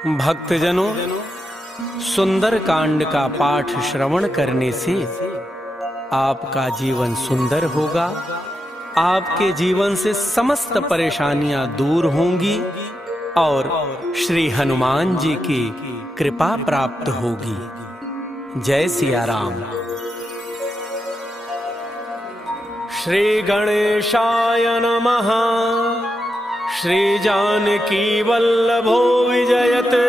भक्तजनों, सुंदर कांड का पाठ श्रवण करने से आपका जीवन सुंदर होगा। आपके जीवन से समस्त परेशानियां दूर होंगी और श्री हनुमान जी की कृपा प्राप्त होगी। जय सिया राम। श्री गणेशाय नमः। श्री जानकी वल्लभो विजयते।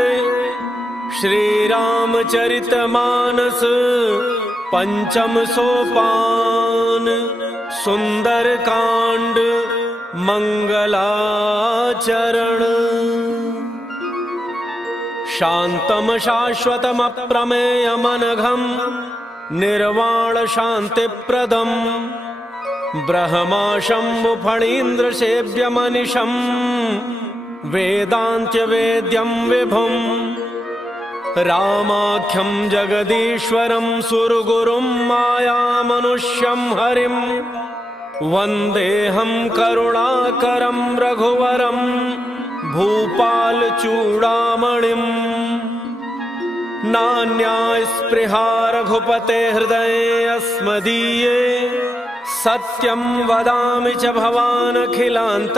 श्री रामचरितमानस पंचम सोपान। सुंदर कांड मंगलाचरण। शांतम शाश्वतम अप्रमेयमनघम निर्वाण शांतिप्रदम ब्रह्मा शंभु फणीन्द्र सेव्यमनिशं वेदांत्य वेद्यं विभुं रामाख्यं जगदीश्वरं सुरगुरुं मायामनुष्यं हरिं वन्देऽहं करुणाकरं रघुवरं भूपालचूडामणिं। नान्या स्पृहा रघुपते हृदये अस्मदीये सत्यं वदामि च भवानखिलान्तरात्मा।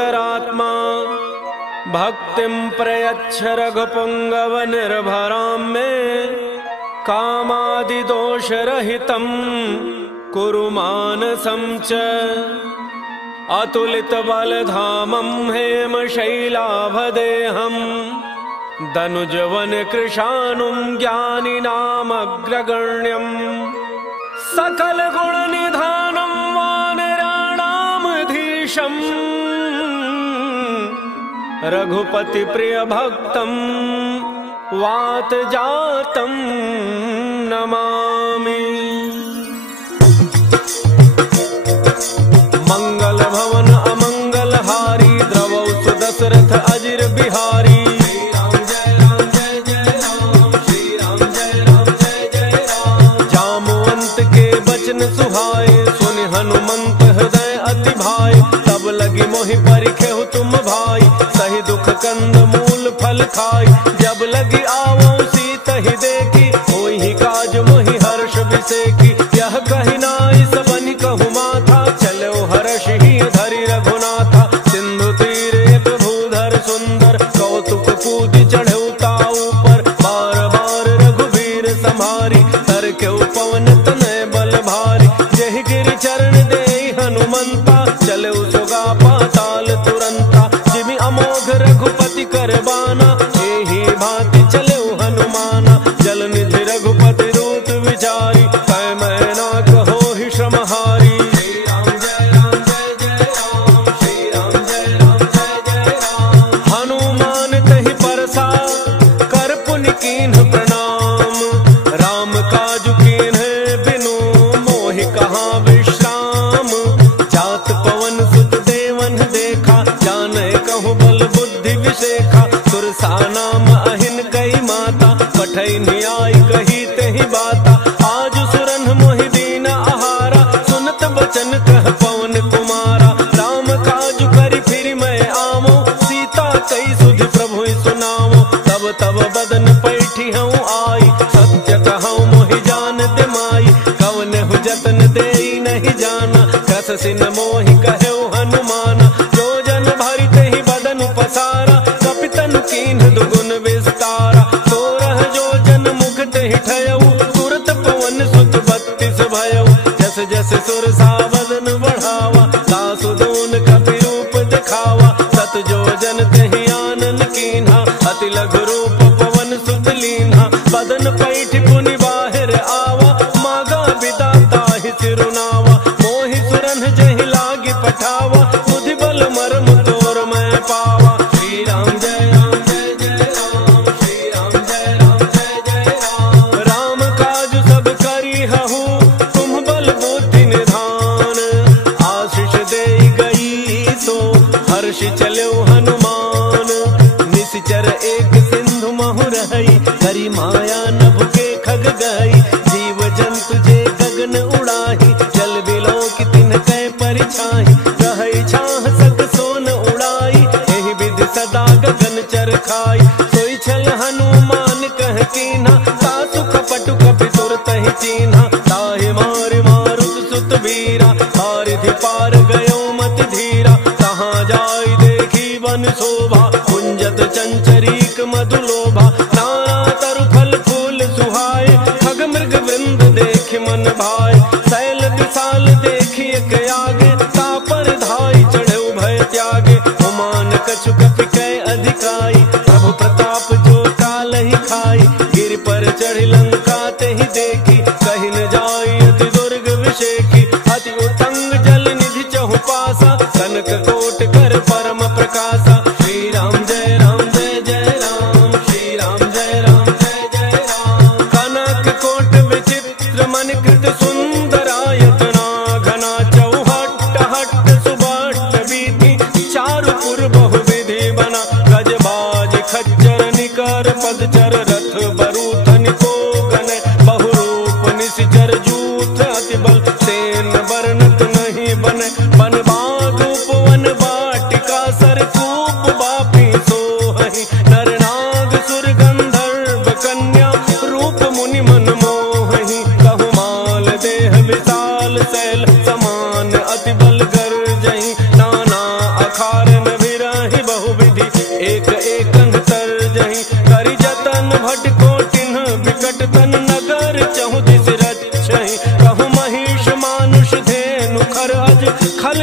भक्तिं प्रयच्छ रघुपुङ्गव निर्भरां मे कामादिदोषरहितं कुरु मानसं च। अतुलितबलधामं हेमशैलाभदेहं दनुजवनकृशानुं ज्ञानिनामग्रगण्यं सकलगुणनिधानं वानराणामधीशं रघुपति प्रिय भक्तं वातजातं नमामि। मंगल भवन अमंगलहारी द्रवौ सुदशरथ अजिर बिहारी। सुहाए सुन हनुमंत हृदय अति भाई। तब लगी मोहि परिखेहु तुम भाई सही दुख कंद मूल फल खाई। जब लगी आवो सीतहि देखी होई ही काज मोहि हर्ष विसेकी। यह कहि नाई सबनि कहु माथा चलो हर्ष ही धरि रघुनाथा। सिंधु तीर एक भूधर सुंदर कौतुक कूदि चढ़ऊ ताऊ पर। बार बार रघुवीर सम्हारी तर के पवन तनय बल भारी। जहि गिरि चरण देहि हनुमंता चले सुगा पाताल तुरंता। जिमि अमोघ रघुपति कर बाना एहि भांति चले हनुमाना। जल निधि रघुपति रूत विचारी कै मैना कहो ही श्रमहारी। श्री राम जय राम जय जय राम। श्री राम जय राम जय जय राम। हनुमान तहि परसा कर पुनि कीन्ह प्रणाम। राम काज कीन्ह बिनु मोहि कहाँ विश्राम। जात पवन सुत देवन देखा जाने कहूँ बल बुद्धि विशेखा। सुरसा नाम अहिन कई माता पठई न्याय कही तेहि बाता। आज सुरन मोहि दीन आहारा सुनत बचन कह पवन कुमारा। राम काज करि फिर मैं आवो सीता कई सुधि प्रभु सुनावो। तब तब बदन पैठी हूँ आई सत्य कहूँ मोहि जानत माई। कवन हु जतन देई नहीं जाना कस सिन मोहि कहु हनुमाना। जो जन भरि तेहि बदन पसारा कपितन कीन्ह दुगुन विस्तारा। सोरह जो जन मुख तेहि ठयऊ तुरत पवन सुत 32 भयऊ। जस जस सुरसा बदन बढ़ावा सासुदून कपि रूप दिखावा। सत जो जन तेहि आनन कीन्हा अति लघु रूप पवन सुत लीन्हा। बदन पैठ पुनि बाहिर आवा मागा विदाता ही सिरुनावा। मोहि सुरन जहि लागी पठावा बुद्धि बल मर्म तोर मैं पावा। श्री राम जय राम जय जय राम। श्री राम जय राम जय जय राम। राम काज सब करी हहु तुम बल बुद्धि निधान। आशीष देई गई सो हर्षि चलो हनुमान। निश्चर एक सिंधु महु रही हरि माया नभ के खग गई। जीव जंतु जे गगन उड़ाही जल बिलो की तिन कै परिछाही। रहै छाह सक सोन उड़ाई एहि विधि सदा गगन चर खाई। सोई छल हनु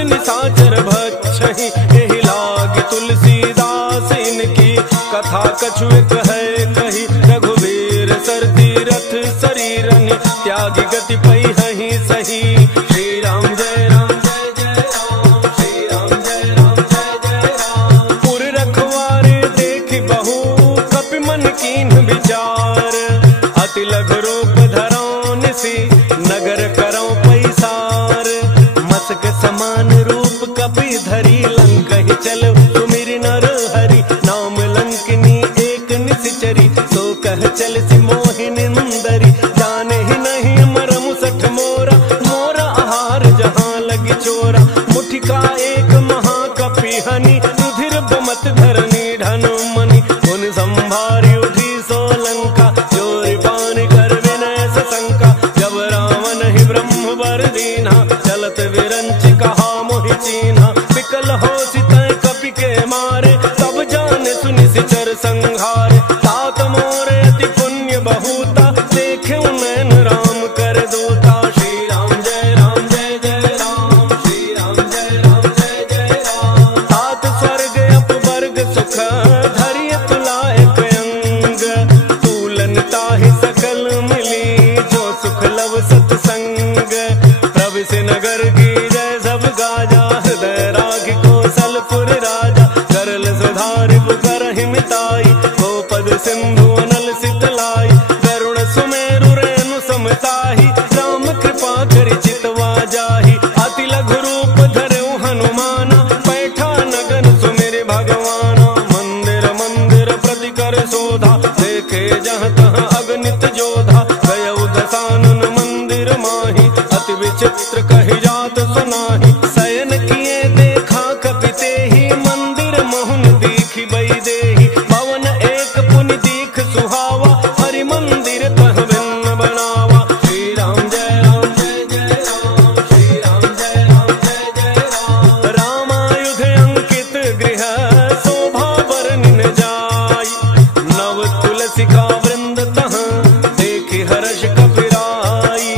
निशाचर भक्षहि एहि लागी तुलसीदास इनकी कथा कछुए कहे कही रघुवीर सर तीरथ शरीरन त्यागी गति पई हहि सही। श्री राम जय राम जय जय राम, श्री राम जय राम जय जय राम। पुर रखवारे देखि बहु कपि मन कीन्ह विचार, अति लघु रूप धरौ निसि नगर करौ पैसार। मसक समान रूप कपि धरि लंकहि चलौ सुमिरि नर हरि, नाम लंकिनी एक निश्चरी सो कह चल सि मोहिनी नंदरी। जाने ही नहीं मरम सठ मोरा, मोरा आहार जहाँ लगी चोरा। मुठिका एक महाकपि हनि रुधिर बमत धरनी ढन मनि। उन संभारी उठी सो लंका चोरी पान कर विनय सशंका। जब रावण ही ब्रह्म वर दीना चलत विरंच कहा मोहि चीन्हा। विकल हो सितय कपि के मारे तब जाने सुनि सिचर संहारे। तात मोरे अति पुण्य बहुता देखे नैन राम कर दूता। श्री राम जय राम जय जय राम, श्री राम जय राम जय जय राम। तात स्वर्ग अपवर्ग सुख धरिय तुलाए कयंग, तूलन ताहि सकल मिली जो सुख लव सतसंग। प्रविशि नगर की जय सब गाजा, हृदय राग कौशलपुर राजा। करल सुधारि करहि मिताई, गोपद सिंधु अनल सितलाई। गरुड़ सुमेरु रेणु समताहि, राम कृपा करि चितवा जाहि। अति लघु रूप धरौ हनुमाना, बैठा नगन सुमिरि भगवाना। मंदिर मंदिर प्रति कर शोधा, देखे जहाँ तहाँ अगणित जोधा। गयौ दशानन मंदिर माहि, अति विचित्र कहि जात सुनाहि। शयन किए देखा कपि तेहि, मंदिर महुन दीखि बई देहि। भवन एक पुनि दीख सुहावा, हरि मंदिर तह भिन्न बनावा। श्री राम जय राम जय जय राम, श्री राम जय राम जय जय राम। रामायुध अंकित गृह शोभा बरनिन जाई, नव तुलसिका वृंद तह देखि हर्ष कपिराई।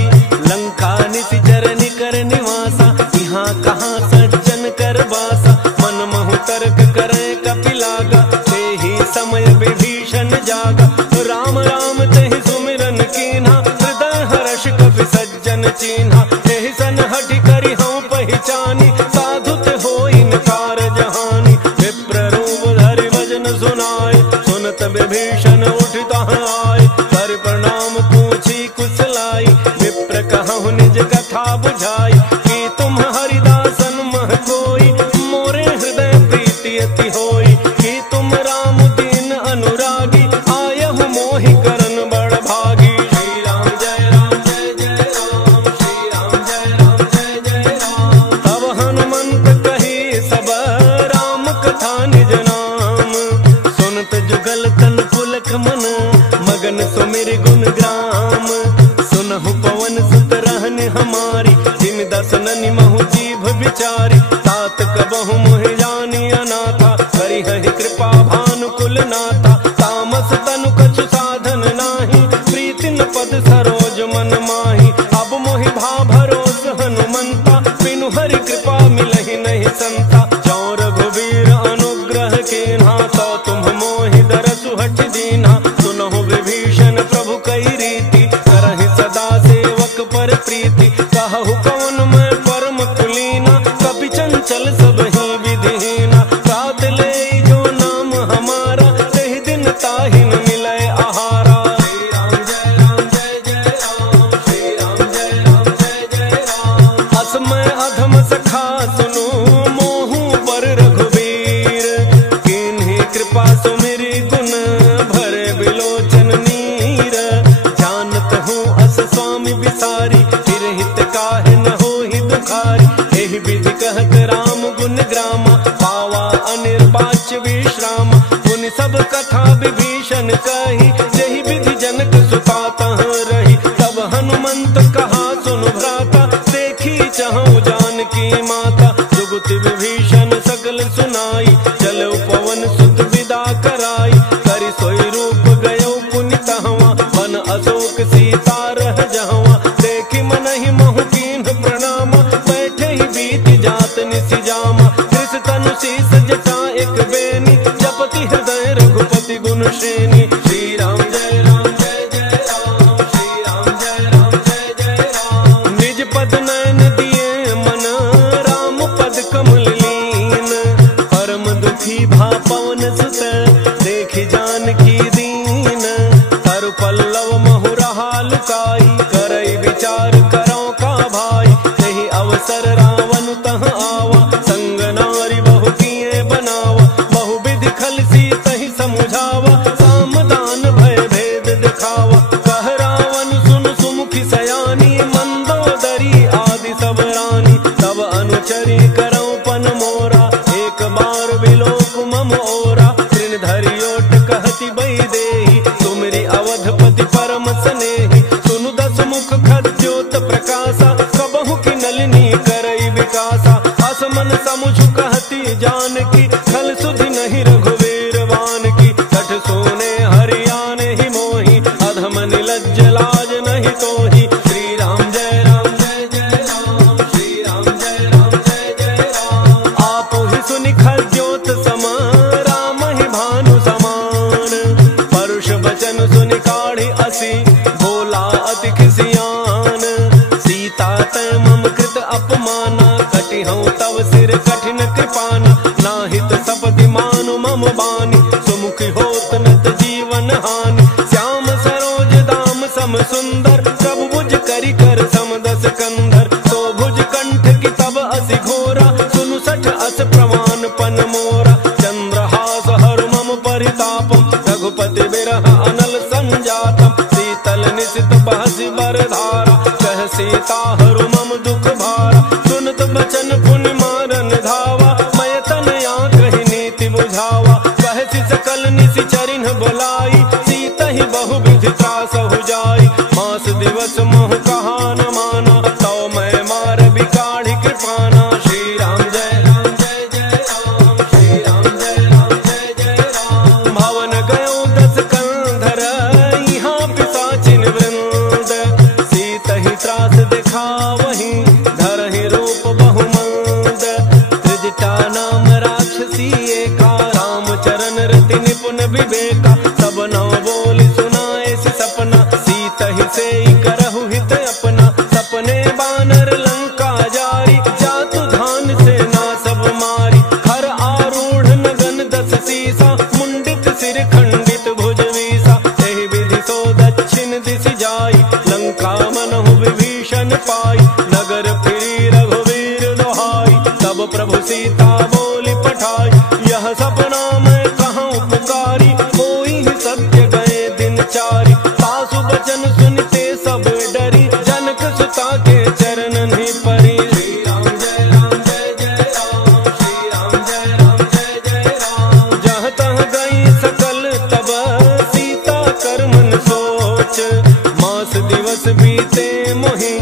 लंका निशिचर निकर निवासा, यहाँ कहाँ सज्जन कर बासा। मन महु तर्क करे कपि लागा, तेहि समय विभीषण जागा। राम राम तेहि सुमिरन कीन्हा, हृदय हर्ष कपि सज्जन चीन्हा। एहि सन हठि करि हऊँ पहिचानी, साधुत होई न कारज हानि। विप्र रूप धरि भजन सुनाए, सुनत विभीषण उठि तहाँ आए। कर प्रणाम पूछी कुशलाई, विप्र कहु निज कथा बुझाई। कि तुम हरिदासन मह कोई, मोरे हृदय प्रीति अति होई। कि तुम राम दीन अनुरागी, आयहु मोहि करन बड़ भागी। श्री राम जय राम जय जय राम, श्री राम जय राम जय जय राम। तब हनुमंत कही सब राम कथा निज नाम, सुनत जुगल तन पुलक मन मगन सुमिरि गुण ग्राम। सुनहु पवन सुत रहनि हमारी, जिमि दसननि महु जीभ विचारी। तात कबहु मोहि जानी अनाथा, करिहहि कृपा भानुकुल नाथा। तामस तनु कछु साधन नाही, प्रीति न पद सरोज मन माही। अब मोहि भा भरोस हनुमंता, बिनु हरि कृपा मिलहि नहीं संता। जौ रघुवीर अनुग्रह कीन्हा, तो तुम मोहि दरसु हठि दीन्हा। सुनहु विभीषण प्रभु कई रीति, करहि सदा सेवक पर प्रीति। कहु कौन मैं परम कुलीना, कपि चंचल सब ही विधिहीना। साथ ले जो नाम हमारा, तेहि दिन ताहि न मिलय आहारा। श्री राम जय राम जय जय राम, श्री राम जय राम जय जय राम। असमय अधम सखा सुनु, मोहु पर रघुवीर। किन्हि कृपा सुमिरि गुण, भरे बिलोचन नीर। जानत हूँ अस स्वामी बिसारी, फिर हित काहे न होहि दुखारी। एहि विधि कहत राम गुण ग्रामा, पावा अनिर्वाच्य विश्रामा। पुनि सब कथा विभीषण कही, जेहि विधि जनक सुता तहाँ रही। तब हनुमंत कहा सुनु भ्राता, देखी चहु जानकी माता। जुगति विभीषण सकल सुनाई, चलौ पवन सुत विदा कराई। करि सोई रूप गयौ पुनि तहवा, वन अशोक सीता रह जहवा। देखि मनहि महु कीन्ह प्रणामा, बैठे ही बीत जात नि निसि जामा। कृष तनु शीस जटा एक बेनी, जपति हृदय रघुपति गुण श्रेणी। श्री राम जय राम जय जय राम, श्री राम जय राम जय जय राम। निज पद नयन दिए मन, राम पद कमल लीन। परम दुखी भा पवन सुत, देखि जानकी दीन। तरु पल्लव महु रहा लुकाई, करई विचार करो का भाई। यही अवसर रावण तह आवा, संग नारी बहु किए बनावा। बहु विधि खल सीतहि समुझावा, साम दान भय भेद दिखावा। कह रावण सुन सुमुखी सयानी, मंदोदरी आदि सब रानी। तब अनुचरी करौ पन मोरा, एक बार विलोक मम ओरा। तृण धरि ओट कहति बई देहि, तुमरी अवधपति परम स्नेहि। सुनु दस मुख खद्योत प्रकाशा, कबहु की नलिनी करई विकासा। असमन समुझ कहती जानकी, खल सुधि नहीं रघुवीर वान की। कठ सोने हरियाने ही मोही, अधम निलज्ज लाज नहीं तोही। श्री राम जय राम जय जय राम, श्री राम जय राम जय जय राम। आपो ही सुनि खद्योत सम, राम ही भानु समान। परुष बचन सुनि काढ़ी असी, बोला अति खिसियान। सीता तै मम कृत अपमाना, कटि हूँ तव सिर कठिन कृपाना। नाहित सपति मानु मम बानी, सुमुखी होत नत जीवन हानि। श्याम सरोज दाम सम सुंदर, प्रभु भुज करि कर समदस कंधर। तो भुज कंठ की तब असि घोरा, सुनु सठ अस प्रमाण पन मोरा। चंद्रहास हर मम परितापम, रघुपति बिरह अनल संजातम। शीतल निशित बहसि बरधारा, कह सीता हरु मम दुख भारा। सुनत बचन पुनि मारन धावा, मैं तनया कहि नीति बुझावा। कहसि सकल निसि चरिन बोलाई, सीता ही बहु विधि त्रास हो जाई। मास दिवस मोह कहा न माना, तो मैं मार बिकाढ़ी कृपाना। श्री राम जय राम जय जय राम, श्री राम जय राम जय जय राम। भवन गयो दस कंधर, यहाँ पिशाचिन वृंद। सीता ही त्रास दिखावहि, धरहि रूप बहुमंद। त्रिजटा नाम राक्षसी एका, राम चरण रति निपुण विवेका। सब नौ बोली सुनाए सि सपना, सीता ही सेई करहु हित अपना। सपने बानर लंका जारी, जातु धान से ना सब मारी। हर आरूढ़ नगन दस सीसा, मुंडित सिर खंडित भुज वीसा। एहि विधि सो दक्षिण दिशि जाई, लंका मनहु विभीषण पाई। नगर फिरी रघुवीर दोहाई, तब प्रभु सीता बोली पठाई। यह सपना मैं कहूँ पुकारी, कोई ही सत्य गए दिन चारी। सासु बचन सुनते सब डरी, जनक सुता के चरणन ही परी। श्री राम जय राम जय जय राम, श्री राम जय राम जय जय राम। जहाँ तहाँ गई सकल तब, सीता कर मन सोच। मास दिवस बीते मोहि,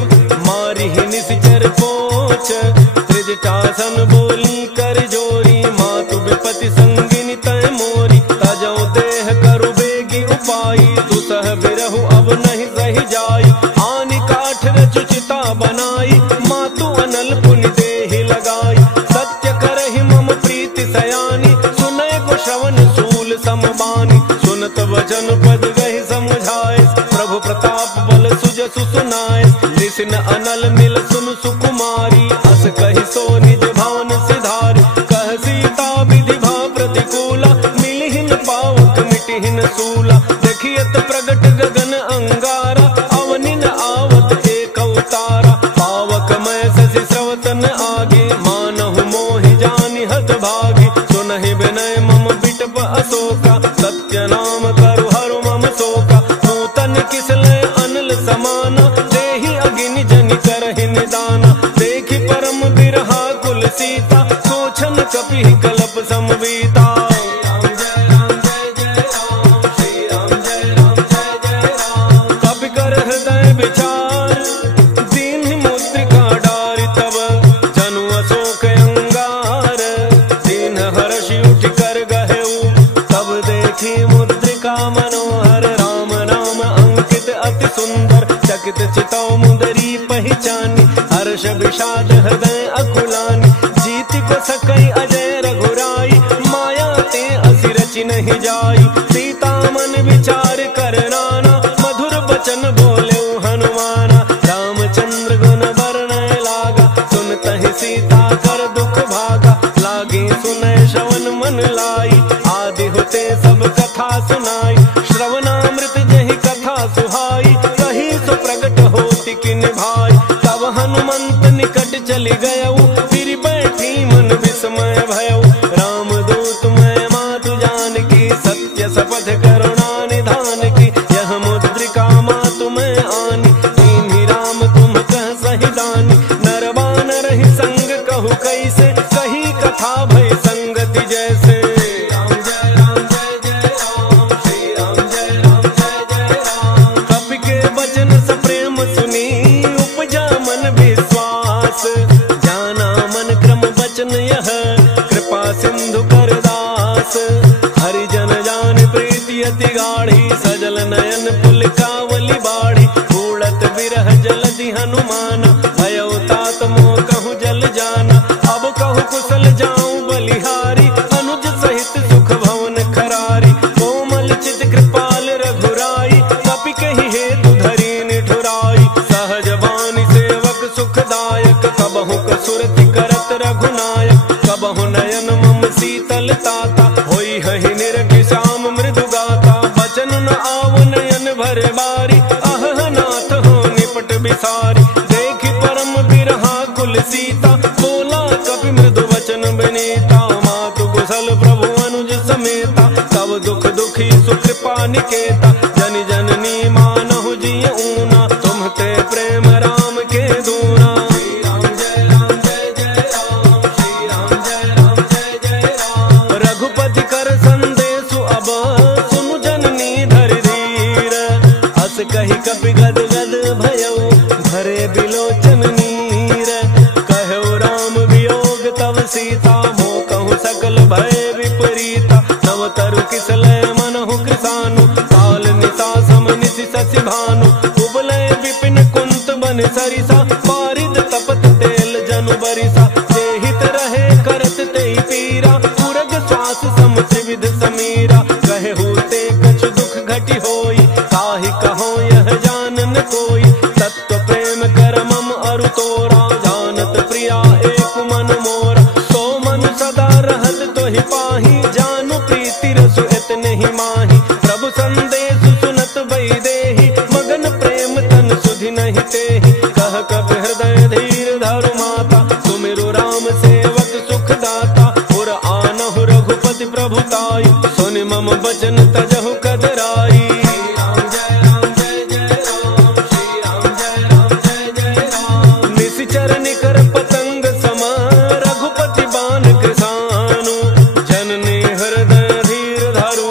मारी ही निसिचर पोच। त्रिजटासन बोली कर जोरी, मातु विपति संगिनी तय मोरी। तजौ देह करु बेगी उपाई, दुसह बिरहु अब नहीं सही जाई। आनि काठ रचुचिता बनाई, मातु अनल पुनि देहि लगाई। सत्य करहि मम प्रीति सयानी, सुनय को श्रवण सूल समबानी। सुनत वचन पद गहि समुझाए, प्रभु प्रताप बल सुजसु सुनाए। लिसिन अनल मिल सुन सुकुमारी, अस कहि सो निज भान सिधारी। कह सीता विधि भा प्रतिकूला, मिलिहिन पावक मिटिहिन सूला। देखियत प्रगट गगन अंगारा, अवनिन आवत एक अवतारा। पावक मैं शशि स्रवतन आगे, मानहु मोहि जानि हत भागी। सुनहि विनय मम बिटप अशोका, सत्य नाम करु हरु मम शोका। नूतन किसलय अनल समाना, देहि अगिनि जनि करहि निदाना। देखि परम बिरहा कुल सीता, सोचन कपि कलप समवीता। राम जय राम जय जय राम, श्री राम जय राम जय जय राम। कपि कर हृदय विचार, दीन मुद्रिका डारि तब। जनु अशोक अंगार, दीन हर्षि उठि कर गहेउ। तब देखी मुद्रिका मनोहर, राम नाम अंकित अति सुंदर। चकित चितौ मुदरी पहचानी, हर्ष विषाद हृदय अकुलानी। जीति को सकई अजय रघुराई, माया ते असि रचि नहीं जाई। सीता मन विचार कर नाना, मधुर बचन बोले हनुमाना। रामचंद्र गुण वर्णय लागा, सुनतहि सीता कर दुख भागा। लागे सुनय श्रवण मन लाई, आदि होते सब कथा सुनाई। श्रवणामृत जहि कथा सुहाई, कही सो प्रगट होति किन भाई। तब हनुमंत निकट चली गयऊ, फिर बैठी मन विस्मय भयऊ। राम दूत मैं मातु जानकी, सत्य शपथ करुणा निधान की। यह मुद्रिका मातु मैं आनी, दीन्ही राम तुम कह सही दानी। नर बानर ही संग कहु कैसे, कही कथा भय संगति जैसे। राम जय राम जय जय राम, श्री राम जय राम जय जय राम। कपि के वचन सप्रेम सुनी, उपजा मन विश्वास। जाना मन क्रम वचन यह, कृपा सिंधु कर दास। हरिजन जान प्रीति अति गाढ़ी, सजल नयन पुलकावली बाढ़ी। उड़त विरह जलधि हनुमान, भयउ तात मोह कहूँ जल जाना। अब कहूँ कुशल जाऊं बलिहारी, अनुज सहित सुख भवन खरारी। कोमल चित कृपाल रघुराई, कपि कहि हेतु धरि निठुराई। सहज बानी सेवक सुखदायक, कबहु कसुरति करत रघुनायक। कबहु नयन मम शीतल ताता, होई हहि निरखि श्याम मृदु गाता। बचन न आव नयन भरे बारी, अह नाथ हो निपट बिसारी। देखि परम बिरहा कुल सीता, बोला कपि मृदु वचन बनीता। मातु कुशल प्रभु अनुज समेता, तब दुख दुखी सुकृपा निकेता। जन जननी मानहु जिय ऊना, तुम्हते प्रेम राम के दूना। श्री राम जय राम जय जय राम, श्री राम जय राम जय जय राम। रघुपति कर संदेशु अब, सुनु जननी धर धीर। अस कहि कपि गद गद भयउ, भरे बिलोचन नीर। कहु राम वियोग तव सीता, मोह कहूँ सकल भय विपरीता। नव तरु किसलय मनहु कृसानु, काल निशा सम निशि शशि भानु। उबलय विपिन कुंत बन सरिसा, पारिद तपत तेल जनु बरिसा। जे हित रहे करत तेहि पीरा, उरग श्वास सम त्रिविध समीरा। कहे होते कछु दुख घटि होई, ताहि कहो यह जानन कोई। तत्व प्रेम कर मम अरु तोरा, जानत प्रिया एक मन मोरा। सो मन सदा रहत तोहि पाही, जानु प्रीति रसु इतने ही माही। प्रभु संदेश सुनत वैदेही, मगन प्रेम तन सुधि नहीं तेहि। कह कपि हृदय धीर धरु माता, सुमिरु राम सेवक सुख दाता। उर आनहु रघुपति प्रभुताई, सुनि मम वचन तजहु कदराई। राम जय राम जय जय राम, श्री राम जय राम जय जय राम। निशिचर निकर पतंग सम, रघुपति बान कृसानु। जननी हृदय धीर धरु,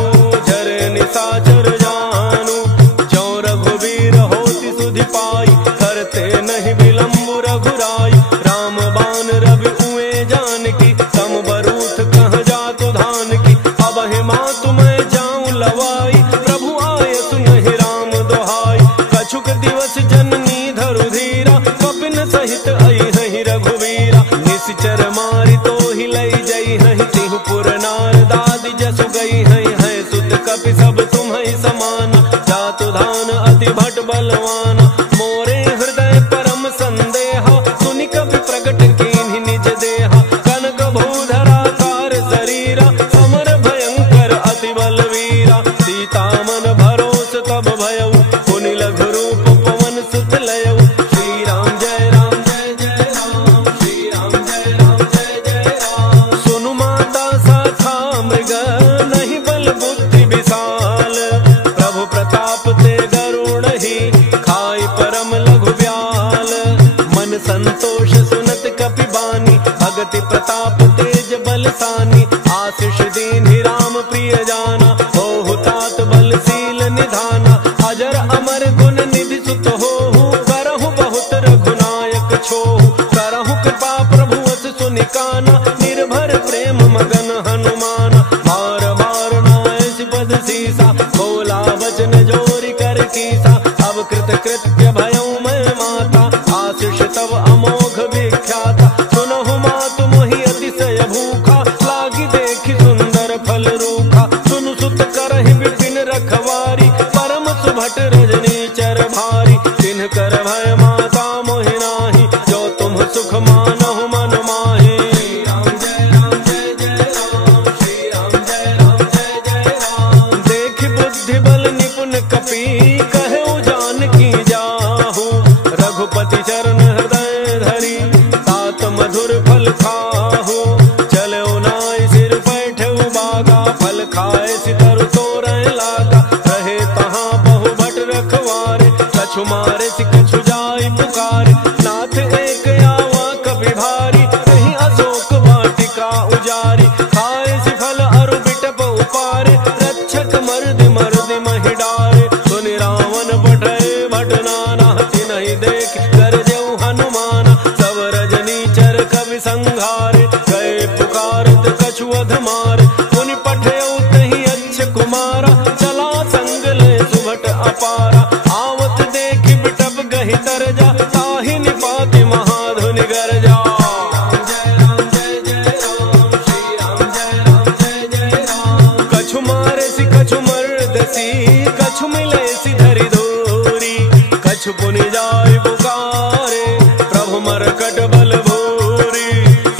जरे निशाचर जानु। जो रघुवीर होति सुधि पाई, करते नहीं विलम्ब रघुराई। राम बान रवि उए जानकी, सम बरूथ कह जातु धान की। अब हे मातु मैं जाऊं लवाई, प्रभु आय सुनहि राम दोहाई। कछुक दिवस जननी धरु धीरा, कपिन सहित अइहहि रघुवीरा। निशिचर मारि तोहि लई जइहहि, तिहु पुर नार दादि जसु गइहहि। हैं सुत कपि सब तुम्हहि समाना, जातु धान अति भट बलवाना। मोरे हृदय परम संदेहा, सुनि कपि प्रगट कीन्हि निज देहा। कनक भूधराकार शरीरा, समर भयंकर अति बलवीरा। सीता मन भरोस तब भयउ, पुनि लघु रूप पवन सुत लयउ। श्री राम जय राम जय जय राम, श्री राम जय राम जय जय राम। सुनु माता साखा मृग, नहीं बल बुद्धि विशाल। प्रभु प्रताप ते गरुड़हि, खाई परम लघु ब्याल। मन संतोष सुनत कपि बानी, भगति प्रताप तेज बलसानी। आशीष दीन्हि राम प्रिय जाना, होहु तात बलशील निधाना। अजर अमर गुण निधि सुत होहु, करहु बहुत रघुनायक छोहु। करहु कृपा प्रभु अस सुनि काना, निर्भर प्रेम मगन हनुमाना। बार बार नायस पद सीसा, बोला वचन जोरि कर कीसा। अब कृत कृत्य भयउ मैं माता, आशीष तब अमोघ विख्याता। सुनहु मातु मोहि अतिशय का उजारी, खाए सिफल अरु बिटप उपारे, रक्षक मर्द मर्द महि डारे। सुनि रावण बढ़े भट नाना, तिन्हि देख गरजऊ हनुमाना, सब रजनीचर कवि संघारे, गए पुकारत कछु अध मारे। मुनि पठेऊ तहि अच्छ कुमारा, चला संग ले सुभट अपारा, आवत देखि बिटप गहि तरजा, ताहि निपाति महाधुनि गरजा। कछु मारे सि कछु मर्दसी, कछु मिले सि धरि धूरी, कछु पुनि जाय पुकारे, प्रभु मरकट बल भूरी।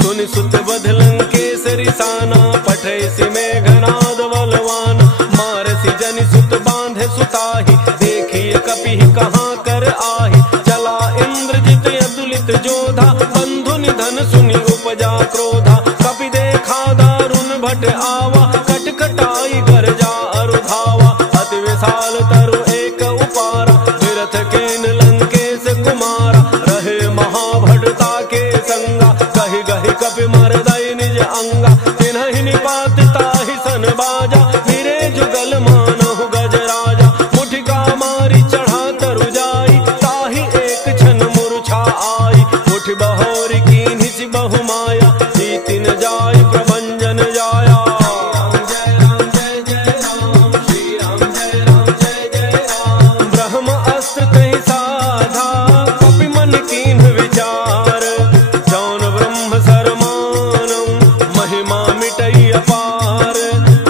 सुनि सुत बध लंकेसरि साना, पठे सि मेघनाद बलवान, मारसि जनि सुत बांधे सुताहि, देखिए कपिहि कहाँ कर आहि। चला इंद्रजित अतुलित जोधा, बंधु निधन सुनि उपजा क्रोधा, कपि देखा दारुण भट आवा, कटकटाई गरजा अरु धावा। अति विशाल तरु एक उपारा, विरथ केन लंकेश कुमारा, रहे महाभटता के संगा, कहि गहि कपि मरदई निज अंगा। तिन्हि निपात ताहि सन बाजा, फिरे जुगल मानहु गज राजा, मुठिका मारी चढ़ा तरु जाई, ताहि एक क्षण मूर्छा आई। उठ बहोरी कीन्हि सि बहु माया, जीति न जाय प्रभंजन जाया। ब्रह्म अस्त्र तहि साधा, कपि मन कीन्ह विचार, जौन ब्रह्म सरमानम महिमा मिटई अपार।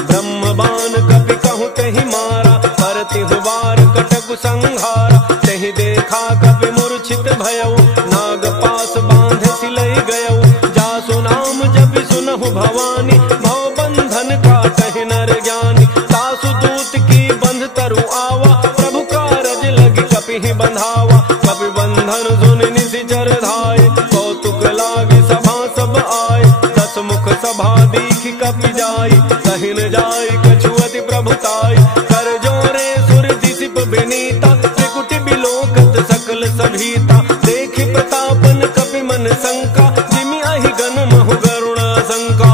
ब्रह्म बाण कपि कहु तहि मारा, परतिहु वार कटकु संहारा, तहि देखा कपि मूर्छित भयउ, नाग पास बांधे सिलई गयउ। जासु नाम जपि सुनहु भवानी, भव बंधन काटहि नर ज्ञानी। तासु दूत की बंध तरु आवा, प्रभु कारज लगी कपिहि बंधावा। कपि बंधन सुनि निशिचर धाये, कौतुक लागी सभा सब आए। दस मुख सभा दीखि कपि जाई, कहि न जाय कछु अति प्रभुताई। कर जोरे सुर दिसिप विनीता, त्रिकुटि बिलोकत सकल सभीता। देखि प्रतापन कपि मन शंका, जिमि अहि गण महु गरुण शंका।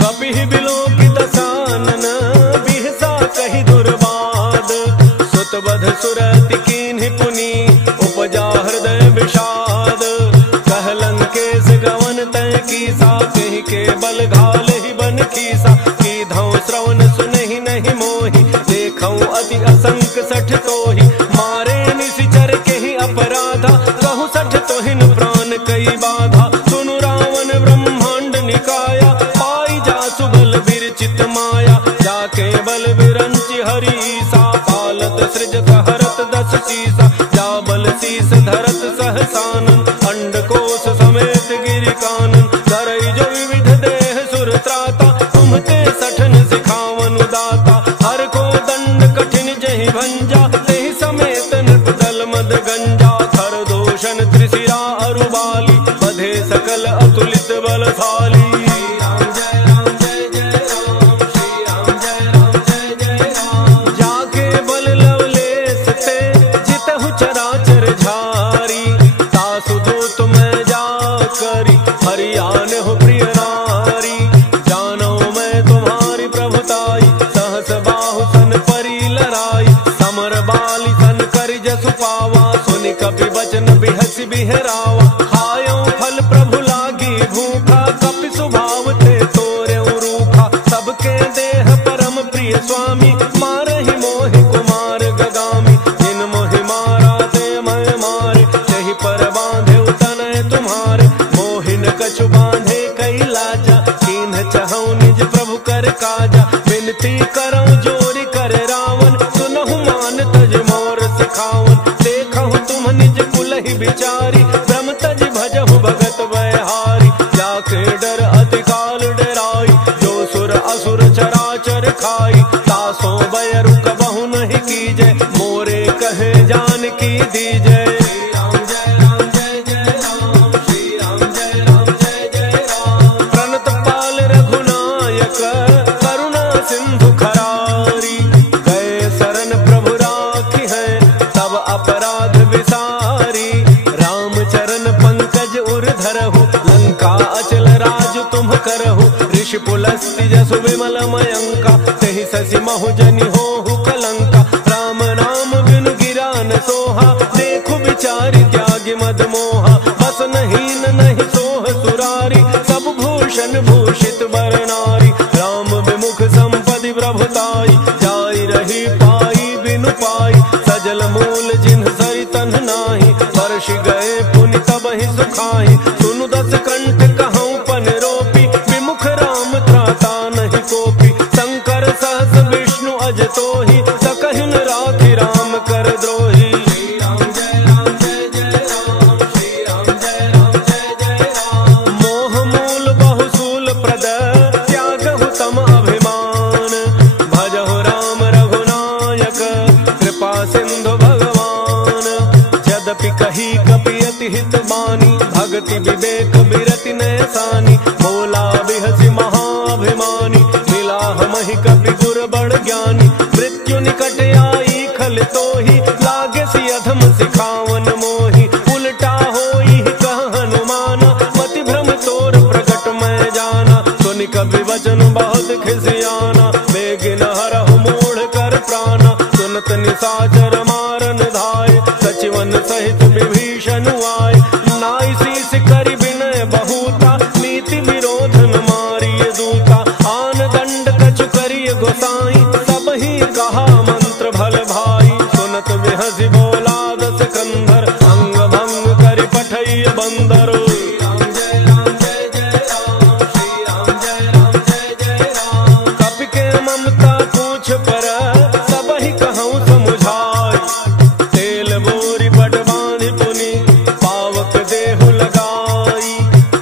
कपिहि बिलोकित सानन, बिहसा कहि दुर्बाद। सुत बध सुरति कीन्हि पुनि, उपजा हृदय विषाद। कह लंकेश गवन तय कीसा, कहि के बल घालहि बन खीसा। कीधौ श्रवण सुनहि नहीं मोहि, देखौ अति असंक सठ तोहि। मारे निशिचर केहि अपराधा, कहु सठ तोहिन प्राण कई बाधा। सुनु रावण ब्रह्मांड निकाया, पाई जासु बल विरचित माया। जाके बल विरंचि हरीसा, पालत सृजत हरत दस शीसा। जा बल शीस धरत सहसानन, अंडकोश समेत गिरि कानन। धरई जो विविध देह सुर त्राता, तुम्हते सठन सिखावन दाता। हर को दंड कठिन जहि भंजा, तेहि समेत नृप दल मद गंजा। थर दोषण त्रिशिरा अरु बाली, बधे सकल अतुलित बलशाली। जाके बल लवलेश ते, जितहु चराचर झारी। तासु दूत मैं जा करी, हरियान हो प्रिय नारी। जानो मैं तुम्हारी प्रभुताई, सहस बाहु सन परी लराई। समर बाली सन करि जसु पावा, सुनि कपि बचन बिहसि बिहरावा। खायो फल प्रभु लागी भूखा, कपि स्वभाव ते तोरेउ रूखा। सबके देह परम प्रिय स्वामी, मारहि मोहि कुमार गगामी। जिन मोहि मारा ते मैं मारे, तहि पर बांधे तनय तुम्हारे। मोहिन कछु बांधे कई लाजा, कीन्ह चहु निज प्रभु कर काजा। विनती करऊं जोरि कर रावण, सुनहु मान तज मोर सिखावन। देखहु तुम निज कुलहि बिचारी, ब्रह्म तज भजहु भगत बयहारी। जाके डर अति काल डराई, जो सुर असुर चराचर खाई। तासो बयरु कबहु नहीं कीजय, मोरे कहे जानकी दीजय। प्रणत पाल रघुनायक, करुणा सिंधु खरारी। गए शरण प्रभु राखी है, तब अपराध विसारी। राम ऋषि पुलस्ति जसु विमल मयंका, तेहि शशि महु जनि होहु कलंका। राम नाम बिनु गिरा न सोहा, देखु विचारि त्यागी मद मोहा। बसनहीन नहीं सोह सुरारी, सब भूषण भूषित बर नारी। राम विमुख संपदि प्रभुताई, जाई रही पाई बिनु पाई। सजल मूल जिन्ह सरि तन नाही, वर्षि गए पुनि तबहि सुखाई। सुनु दस कंठ कहऊँ पन रोपी, विमुख राम त्राता नहीं कोपी। शंकर सहस विष्णु अज तोहि, सकहिन राखि राम कर द्रोही। मोह मूल बहुसूल प्रद, त्यागहु तम अभिमान। भजहु राम रघुनायक, कृपा सिंधु भगवान। यद्यपि कही कपि अति हित बानी, भक्ति विवेक बिरति नैसानी। बोला बिहसि महाभिमानी, मिला हमहि कपि गुर बड़ ज्ञानी। मृत्यु निकट आई खल तोहि, लागे सि अधम सिखावन मोहि। उल्टा होई कह हनुमान, मति भ्रम तोर प्रगट मैं जाना। सुनि कपि वचन बहुत खिसियाना, बेगिन हरहु मूढ़ कर प्राणा। सुनत निशाचर मारन धाय, सचिवन सहित विभीषण आए। नाई शीस करि विनय बहुता, नीति विरोध न मारिय दूता। आन दंड कछु करिय गोसाई, सबहि कहा मंत्र भल भाई। सुनत बिहसि बोला दस कंधर, अंग भंग करि पठइय बंदर। कपि के ममता पूछ पर, सबहि कहूँ समुझाई। तेल बोरी बड बांधि पुनि, पावक देहु लगाई।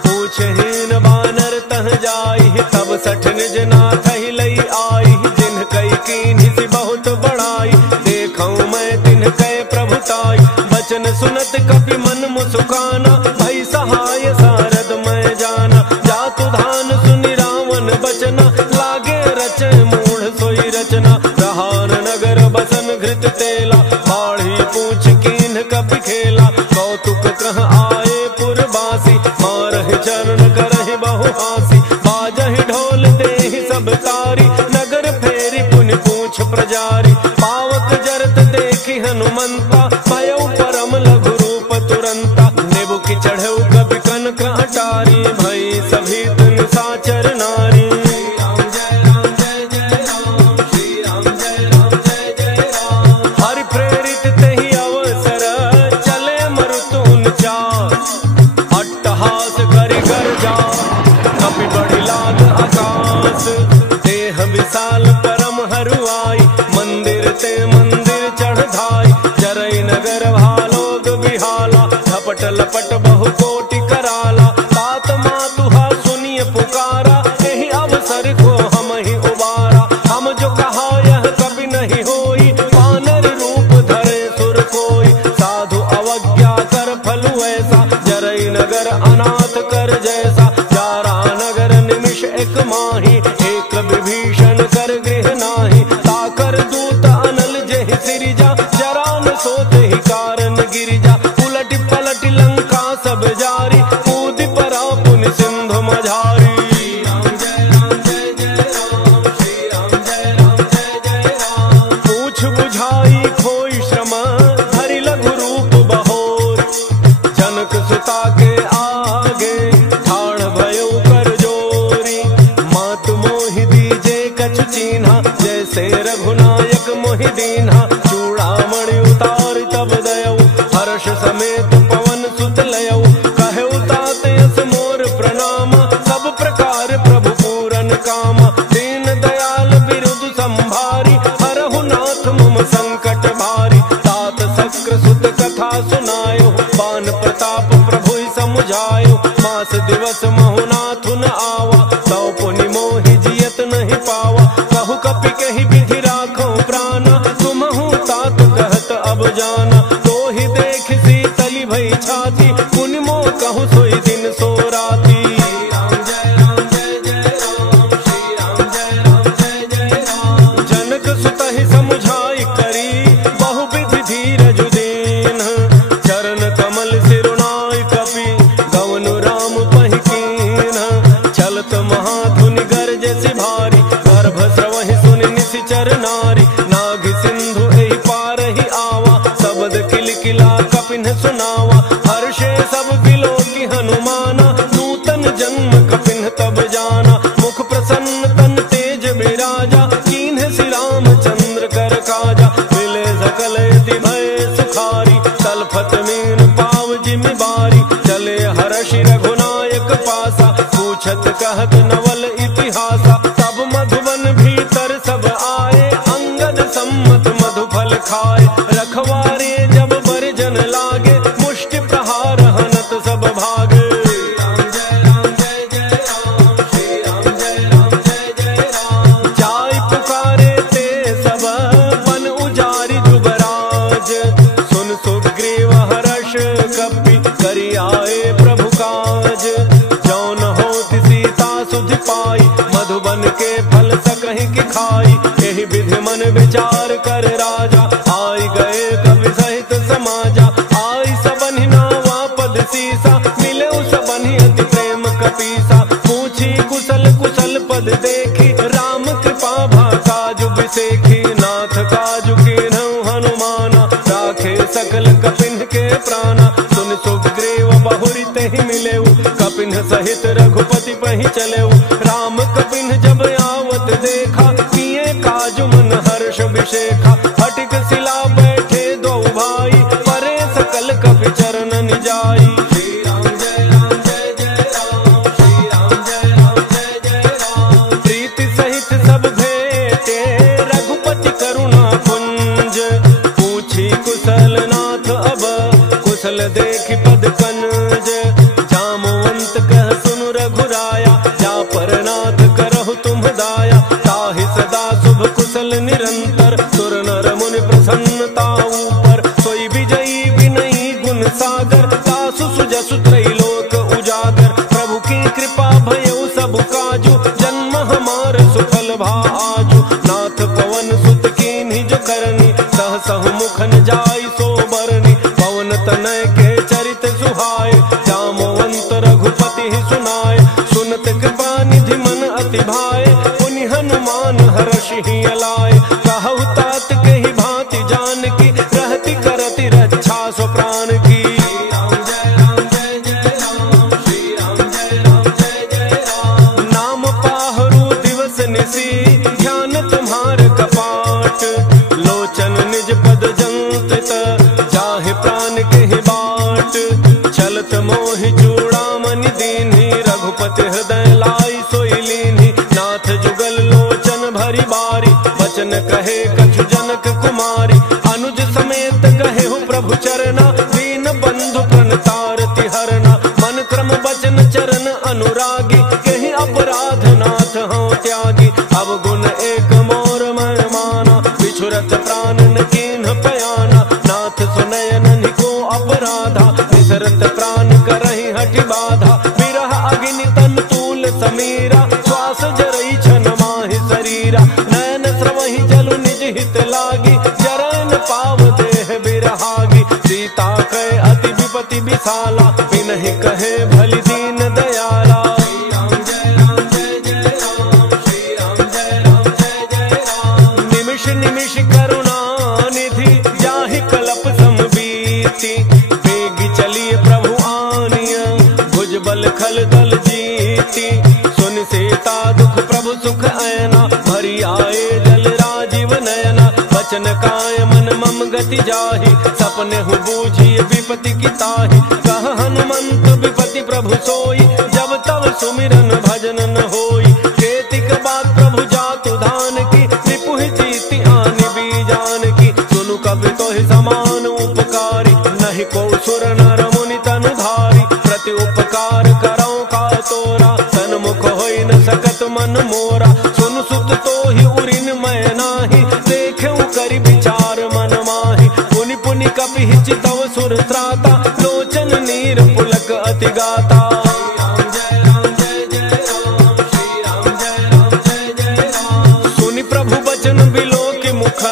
पूछहीन बानर तह जाई, तब सठ निज नाथ ही लई आई। जिन्ह कई कीन्हि सि बहुत बड़ाई, देखऊँ मैं तिन्ह कै प्रभुताई। बचन सुनत कपि मन मुसुकाना, भई सहाय सारद मैं जाना। जातु धान सुनि रावण बचना, लागे रचै मूढ़ सोई रचना। रहान नगर बसन घृत तेला, बाढ़ी पूछ कीन्ह कपि खेला। कौतुक कह आए पुरबासी, मारहि चरण करहि बहु हासी। बाजहि ढोल देहि सब तारी, नगर फेरि पुनि पूछ प्रजारी। पावक जरत देखि हनुमंता, भयउ परम लघु रूप तुरंता। नेबु की चढ़ऊ कपि कनक अटारी, भई सभी तन साचर नारी। हरि प्रेरित तेहि अवसर, चले मरुतुन चार। अट्टहास करि गर्जा, कपि बढ़ि लाग आकाश। देह विशाल परम हरुआई, मंदिर ते मंदिर चढ़ धाई। जरई नगर भालोग बिहाला, झपट लपट बहु कोटि कराला। तात मातुहा सुनिय पुकारा, एहि अवसर को हम ही उबारा। हम जो कहा यह कभी नहीं होई, वानर रूप धरे सुर कोई। साधु अवज्ञा कर फलु ऐसा, जरई नगर अनाथ कर जैसा। जारा नगर निमिष एक माही, एक विभीषण कर गृह नाही। ताकर दूत अनल जेहि सिरिजा, जरा न सोते ही कारण गिरिजा। उलट पलट लंका सब जारी, कूद परा पुनि सिंधु मझारी। पूछ बुझाई खोई श्रम, धरि लघु रूप बहोर। जनक सुता के आगे, ठाड़ भयउ कर जोरी। मात मोहि दीजे कछु चीन्हा, जैसे रघुनायक मोहि दीन्हा। चूड़ामणि उतारि तब दयऊ, हर्ष समेत पवन सुत लयऊ। कहऊ तात यस मोर प्रणामा, सब प्रकार प्रभु पूरन कामा। दीन दयाल बिरुद संभारी, हरहु नाथ मम संकट भारी। तात शक्र सुत कथा सुनायो, बान प्रताप प्रभु समुझायो। मास दिवस महु नाथु न आवा, तौ पुनि मोहि जियत नहीं पावा। कहु कपि कहि विधि राखो प्राणा, तुमहु तात कहत अब जाना। तोहि देख सीतली भई छाती, पुनि मोह कहु सोई दिन सो राती। जनक सुतहि समुझाई करी, बहु विधि धीरज दीन। चरण कमल सिरुनाई कपि, गवनु राम पहि कीन्ह। चल करी आए प्रभु काज। जौन होत सीता सुधि पाई, मधुबन के फल सकहि की खाई। यही विधि मन विचार कर राजा, आई गए कवि सहित समाजा। आई सबनि नावा पद सीसा, मिले सबनि अति प्रेम कपीसा। पूछी कुशल कुशल पद देखी, राम कृपा भा काजु बिसेखी। नाथ काजु कीन्हु हनुमाना, राखे सकल कपिन के प्राणा। सुन सुग्रीव बहुरी तेहि मिलेऊ, कपिन सहित रघुपति पहि चलेऊ। राम कपिन जब आवत देखा, किए काजु मन हर्ष विशेखा। फटिक शिला बैठे दो भाई, परे सकल कपि चरणन जाई। श्री राम जय राम जय जय राम, श्री राम जय राम जय जय राम। प्रीति सहित सब भेटे, रघुपति करुणा पुंज। पूछी कुशल नाथ अब, कुशल देखि पद कनज। जामवंत कह सुनु रघुराया, जा पर नाथ करहु तुम दाया। ताहि सदा शुभ कुशल निरंतर, सुर नर मुनि प्रसन्नता ऊपर। सोई विजयी विनयी गुण सागर, दासु सुजसु त्रैलोक उजागर। प्रभु की कृपा भयउ सब काजु, जन्म हमार सुफल भा आजु। नाथ पवन सुत कीन्ही जो करनी, सहसहु मुखन जाई सो बरनी। पवन तनय के चरित सुहाय, जामवंत रघुपति ही सुनाय। सुनत कृपा निधि मन अति भाय, पुनि हनुमान हर्षि अलाय। कहु तात कहि भांति जानकी, रहति करति रक्षा सो प्राण की। श्री राम जय राम जय जय राम, श्री राम जय राम जय जय राम। नाम पाहरु दिवस निसी, ध्यान तुम्हार कपाट। लोचन निज पद जंत्रित, जाहि प्राण केहि बाट। चलत मोहि चूड़ामणि दीन्ही, रघुपति हृदय लाई सोई लीन्ही। नाथ जुगल लोचन भरी बारी, वचन कहे कछु जनक कुमारी। अनुज समेत कहे प्रभु चरना, दीन बंधु प्रणतारति हरना। मन क्रम वचन चरण अनुरागी, कहीं अपराध नाथ हूँ त्यागी। अब गुण एक मोर मन माना, बिछुरत प्राण न कीन्ह पयाना। नाथ सुनयन को अपराधा, विसरत प्राण करहि हठि बाधा। विरह अग्नि तन तूल समीरा, श्वास जरई छन माहि शरीरा। नयन स्रवहि जलु निज हित लागी, जरन पाव देह बिरहागी। सीता कहे अति विपति विशाला, बिनहि कहे भली दीन दयाला। श्री राम जय राम जय जय राम, श्री राम जय राम जय जय राम। निमिष निमिष करुणा निधि, जाहि कलप समबीति। बेगी चलिए प्रभु आनिया, भुजबल खल दल जीती। सुन सीता दुख प्रभु सुख ऐना, भरी आए जल राजीव नयना। वचन काय मन मम गति जाहि, सपने हु बूझिए विपति की ताहि। कह हनुमंत विपति प्रभु सोई, जब तब सुमिरन भजन न होई। केतिक बात प्रभु जातु धान की, रिपुहि जीति आनि बीजान की। सुनु कवि तोहि समान उपकारी, नहीं को सुर नर मुनि तनु धारी। प्रति उपकार करौ का तोरा, सन्मुख होई न सकत मन मोरा। सुन सुत तोहि उरिन मैं नाही, देखेउ करि विचार मन माहि। पुनि पुनि कपि चितव सुर त्राता, लोचन नीर पुलक अति गाता। श्री राम जय राम जय जय राम, श्री राम जय राम जय जय राम। सुनि प्रभु बचन बिलोकि मुख,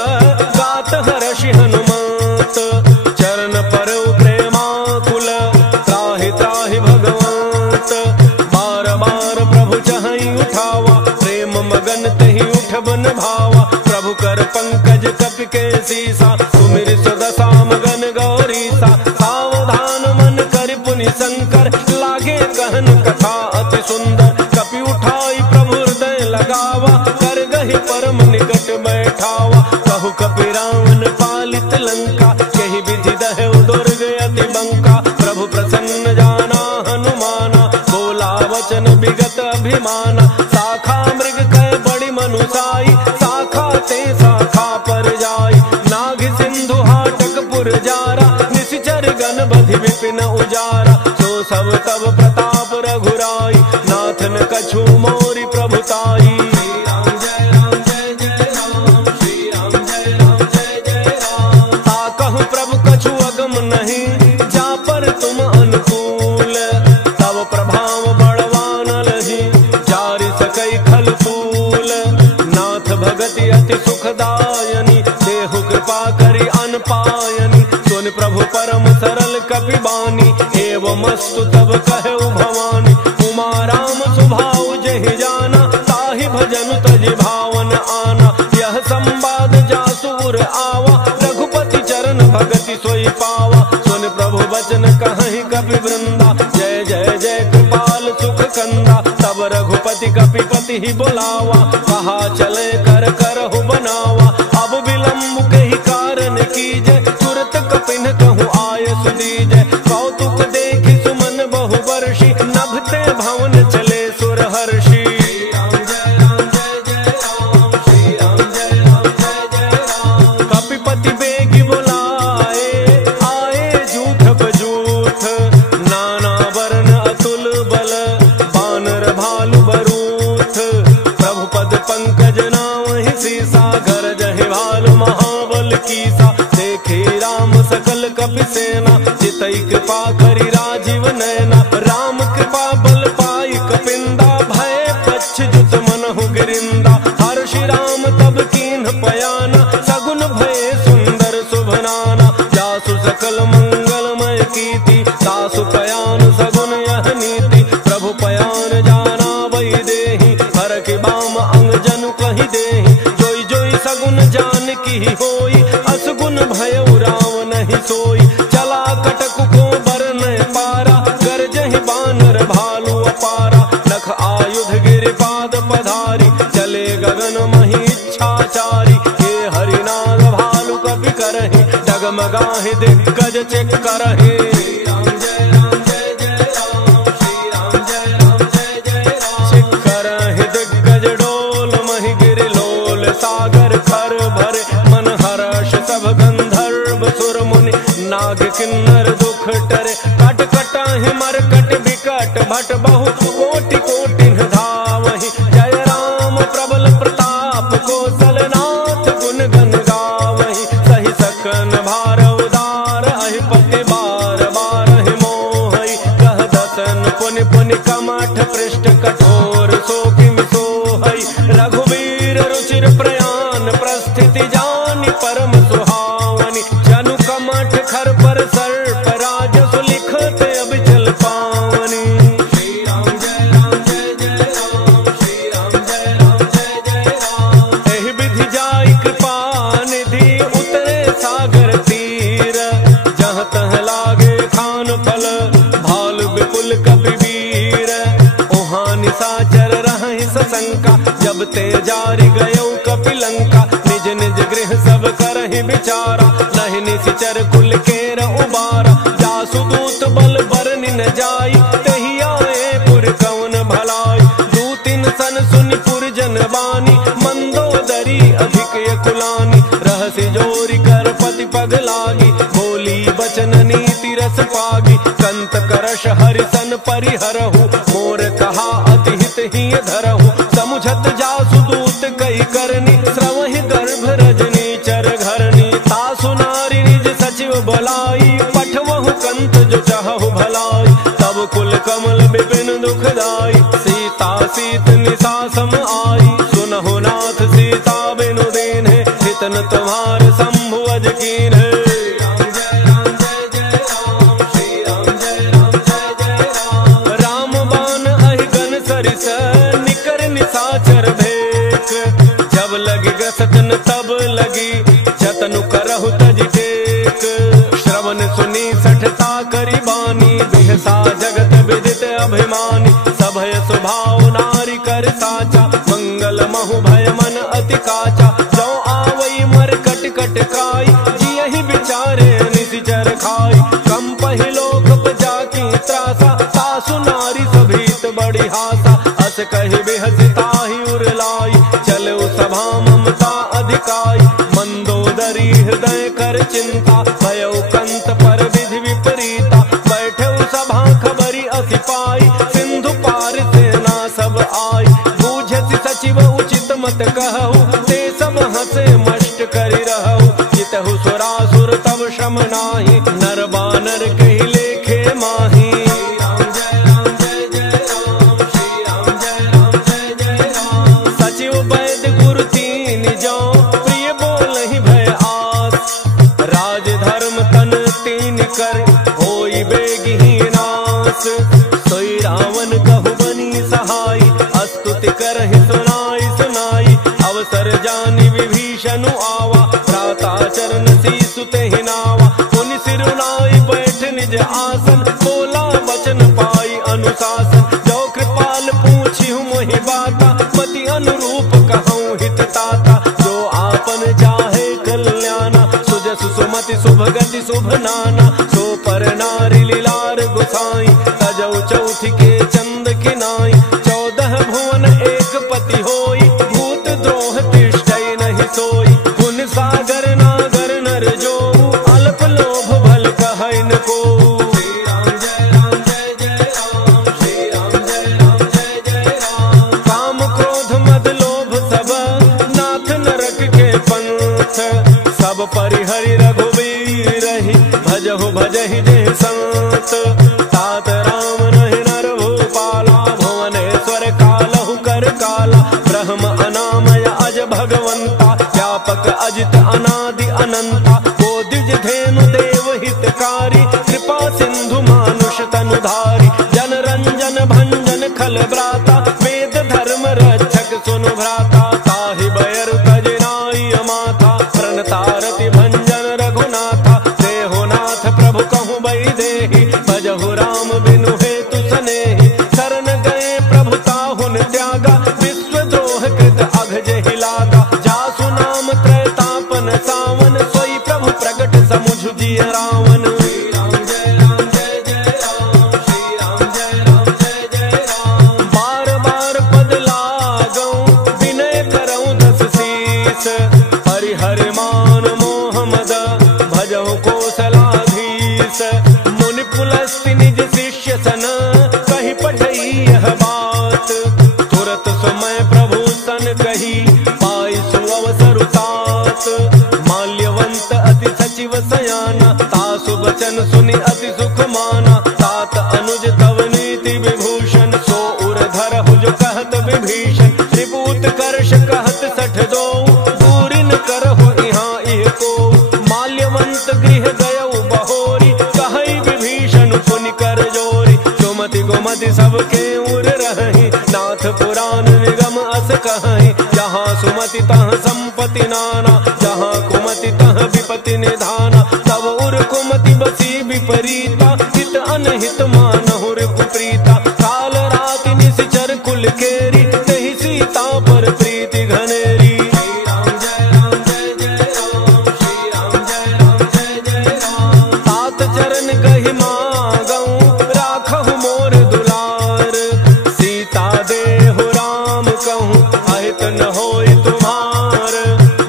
गात हर्षि हनुमंत। चरण परौ प्रेमाकुल, त्राहि त्राहि भगवंत। बार बार प्रभु चहई उठावा, प्रेम मगन तहि उठब न भावा। प्रभु कर पंकज कपि के सीसा, सुमिर सुदशा मगन गौरीसा। सावधान मन कर पुनि शंकर, लागे गहन कथा अति सुंदर। कपि उठाई प्रभु हृदय लगावा, कर गहि परम निकट बैठावा। कहु कपि रावण पालित लंका, यही विधि दहु दुर्ग अति बंका। प्रभु प्रसन्न जाना हनुमाना, बोला वचन विगत अभिमाना। शाखा मृग कह बड़ी मनुसाई, शाखा ते शाखा पर जाई। नाग सिंधु हाटक पुर जारा, निश्चर गण बधि विपिन उजारा। सो सब तब प्रताप रघुराई, नाथन कछु मोरि प्रभुताई। श्री राम जय राम जय जय राम, श्री राम जय राम जय जय राम। ता कहु प्रभु कछु अगम नहीं, जा पर तुम पायनी। सुन प्रभु परम सरल कपि बानी, एवमस्तु तब कहे भवानी। उमा राम सुभाव जहि जाना, ताहि भजन तजि भावन आना। यह संवाद जासुर आवा, रघुपति चरण भगति सोई पावा। सुन प्रभु वचन कहि कपि वृंदा, जय जय जय कृपाल सुख कंदा। तब रघुपति कपिपति ही बुलावा, कहा चले कर करहु बनावा। अब विलम्ब कही कारण कीजय, तुरत कपिन कहूँ आय सुदीजय। कौतुक देखि सुमन बहु वर्षि, नभते भवन चले सुर हर्षि। कपिपति बेगी बुलाए, आए जूठ बजूठ। नाना वर्ण अतुल बल, बानर भालु बरूथ। प्रभु पद पंकज नावहि सीसा, गरजहि भालु महाबल कीसा। देखे राम सकल कपि सेना, चितई कृपा करि राजीव नैना। राम कृपा बल पाई कपिंदा, भय पच्छ जुत मनहु गिरिंदा। हर्षि राम तब कीन्ह पयाना, सगुन भय सुंदर शुभनाना। जासु सकल मंगलमय कीर्ति, तासु पयान सगुन यह नीति। प्रभु पयान जाना वै देहि, हर के बाम अंग जनु कहि देहि। जोई जोई सगुन जान की होई, असगुन भयउ राम नहीं सोई। चला कटक को बरन पारा, गरजहि बानर भालु अपारा। नख आयुध गिरिपाद पधारी, चले गगन महि इच्छाचारी। के हरिनाग भालु कपि करहि, डगमगाहि दिग्गज चेक करहि। करहि दिग्गज डोल, महि गिरि लोल। सागर खर भरे मन हर्ष, सब गंधर्व सुर मुनि। नाग किन्नर दुख टरे, कट कटाहि मरकट बिकट। भट बहु कोटि कोटि धावहि, जय राम प्रबल प्रताप। कौशलनाथ गुण गन गावहि, सहि सकन भार उदार। अहिपति बार बार मोहि, कह दसन पुनि पुनि कमठ पृष्ठ। कठोर शोकिम सोहै, रघुवीर रुचिर प्रयान। प्रस्थिति जानि परम सुहावनी, जनु कमठ खर पर सर्प। राजसु लिखत अब चल पावनी। श्री राम जय राम जय जय राम, श्री राम जय राम जय जय राम। एहि विधि जाई कृपा निधि, उतरे सागर तीर। जहाँ तह लागे खान फल, भालु विपुल कपि वीर। ओहाँ निशाचर रहहि सशंका, जब ते जारि गयौ कपि लंका। निज निज गृह सब करहि विचारा, नहीं निशिचर कुल केर उबारा। जासु दूत बल बरनि न जाई, तेहि आए पुर कौन भलाई। दूतिन सन सुनि पुर जन बानी, मंदोदरी अधिक यकुलानी। रहसि जोरि कर पति पग लागी, बोली बचन नीति रस पागी। कंत करश हरिसन परिहरहु, मोर कहा अति हित ही धरहु। समुझत जासु दूत कई करनी, श्रवहि गर्भ रजनी चर घरनी। तासु नारी निज सचिव बोलाई, पठवहु कंत जो चाहु भलाई। तब कुल कमल विपिन दुखदाई, सीता सीत निशा सम आई। सुनहु नाथ सीता बिनु दीन्हे, हितन तुम्हार शंभु अज कीन्हे। निशाचर भेक, जब लगी गसतन तब लगी, जतनु करहु तज टेक। श्रवण सुनी सठता करी बानी, बिहसा जगत विदित अभिमानी। सभय स्वभाव नारी कर साचा, मंगल महु भय मन अति काचा। जो आवई मर कट कट काई, जियहि विचारे निशिचर खाई। कम पहिलो कप जाकी त्रासा, सासु नारी सभीत बड़ी हासा। अस कहि बिहसिताहि उरलाई, चलो सभा ममता अधिकाई। मंदोदरी हृदय कर चिंता, भयउ कंत पर विधि विपरीता। बैठऊ सभा खबरी असि पाई, सिंधु पार सेना सब आई। बूझसि सचिव उचित मत कहु, ते सब हंसे मष्ट करि रहु। जितहु सुरासुर तब श्रम नाही, नर बानर कहि लेखे माही। राम जय राम जय जय राम, श्री राम जय राम दास। सोई रावण कहु बनी सहाय, स्तुति करहि सुनाई सुनाई। अवसर जानि विभीषण आवा, भ्राता चरण सीसु तेहि नावा। मुनि सिरुनाई बैठ निज आसन, बोला वचन पाई अनुशासन। जो कृपाल पूछिहु मोहि बाता, मति अनुरूप कहूँ हित ताता। जो आपन चाहे कल्याणा, सुजसु सुमति शुभ गति शुभ नाना। सो पर नारी लीलार गोसाई, तजौ चौथि के चंद किनाई। 14 भुवन एक पति होई, भूत द्रोह तिष्ठै नहीं सोई। गुण सागर नागर नर जो, अल्प लोभ भल कहै न को। श्री राम जय राम जय जय राम, श्री राम जय राम जय जय राम। काम क्रोध मद लोभ सब, नाथ नरक के पंथ। सब परिहरि रघुबीर ही, भजहु भजहि जेहि संत। तात राम नहि नर भूपाला, भुवनेश्वर कालहु कर काला। ब्रह्म अनामय अज भगवंता, व्यापक अजित अनादि अनंता। वो द्विज धेनु देव हितकारी, कृपा सिंधु मानुष तनुधारी। जन रंजन भंजन खल ब्राता, वेद धर्म रक्षक सुनु भ्राता। ताहि बैर तज नाई माथा, प्रणतारति भंजन रघुनाथा। देहो नाथ प्रभु कहु बई देहि, भजहु राम बिनु हेतु सनेहि। शरण गए प्रभु ताहुन त्यागा, विश्व द्रोह कृत अघ जेहि लागा। जासु नाम त्रैतापन सावन, सोई प्रभु प्रगट समुझ जिय रावण। श्री राम जय राम जय जय राम, श्री राम जय राम जय जय राम। बार बार पद लागौ, विनय करौ दस शीस। हरिहर मान मोह मद, भजहु कौशलाधीश। मुनि पुलस्त्य निज शिष्य सन, कहि पठई यह बात। तुरत समय प्रभु सन कही, पाई सुअवसर तात। माल्यवंत अति सचिव सयाना, तासु बचन सुनि अति सुख माना। तात अनुज तव नीति विभूषण, सो उर धरहु जो कहत विभीषण। त्रिभूत कर्ष कहत 62, दूरि न करहु इहाँ इह को। माल्यवंत गृह गयउ बहोरी, कहई विभीषण पुनि कर जोरी। सुमति गुमति सबके उर रही, नाथ पुराण निगम अस कहई। जहाँ सुमति तहाँ संपत्ति नाना, जहाँ कुमति तहाँ विपत्ति निधाना। तब उर कुमति बसी विपरीता, हित अनहित मानहु रिपुप्रीता। काल राति निशिचर कुल केरी, तेहि सीता पर प्रीति घनेरी। श्री राम जय राम जय जय राम, श्री राम जय राम जय जय राम। तात चरण गहि मागौ, राखहु मोर दुलार। सीता देहु राम कहूँ, अहित न होई तुम्हार।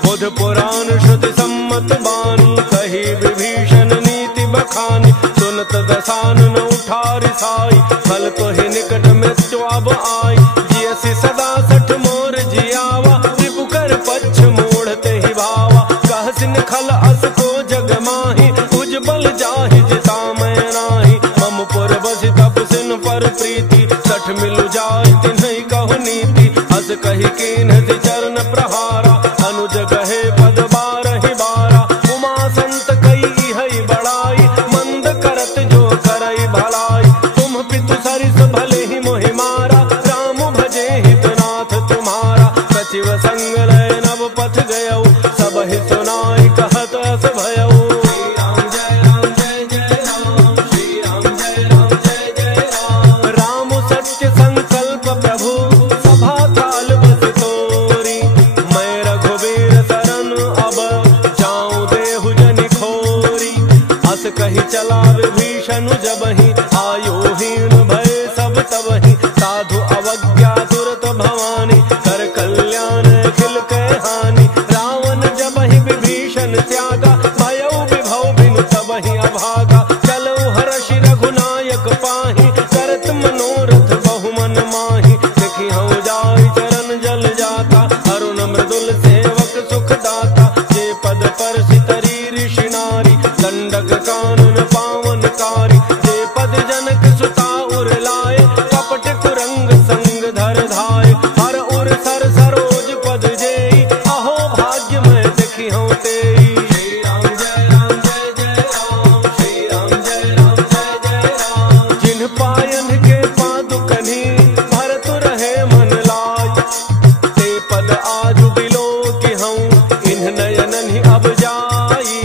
बुध पुराण श्रुति सम्मत बानी, कही विभीषण नीति बखानी। सुनत दसानन उठारि साई, फल तोहि निकट मृत्यु अब आई। जियसि सदा सठ मोर जियावा, रिपु कर पच्छ मूढ़ तेहि भावा। कहसिन खल अस को जग माही, उज्जवल जाहि जिता मैं नाही। मम पुर बसि तपसिन पर प्रीति, सठ मिलु जाय तिन्हि कहु नीति। अस कहि कीन्हति चरण प्रहारा, अनुज गहे पद बारहि बारा। उमा संत कई इहै बड़ाई, मंद करत जो करई भलाई। तुम पितु सरिस भले ही मोहि मारा, राम भजे हितनाथ तुम्हारा। सचिव संग लय नव पथ गयौ, सबहि सुनाई कहत अस भयौ। श्री राम जय राम जय जय राम, श्री राम जय राम जय जय राम। राम सत्य संकल्प प्रभु, सभा काल बस तोरी। बायन के पादुकनी भरत रहे मन लाय। ते पद आज बिलो कि हूँ इन्ह नयनन ही अब जाई।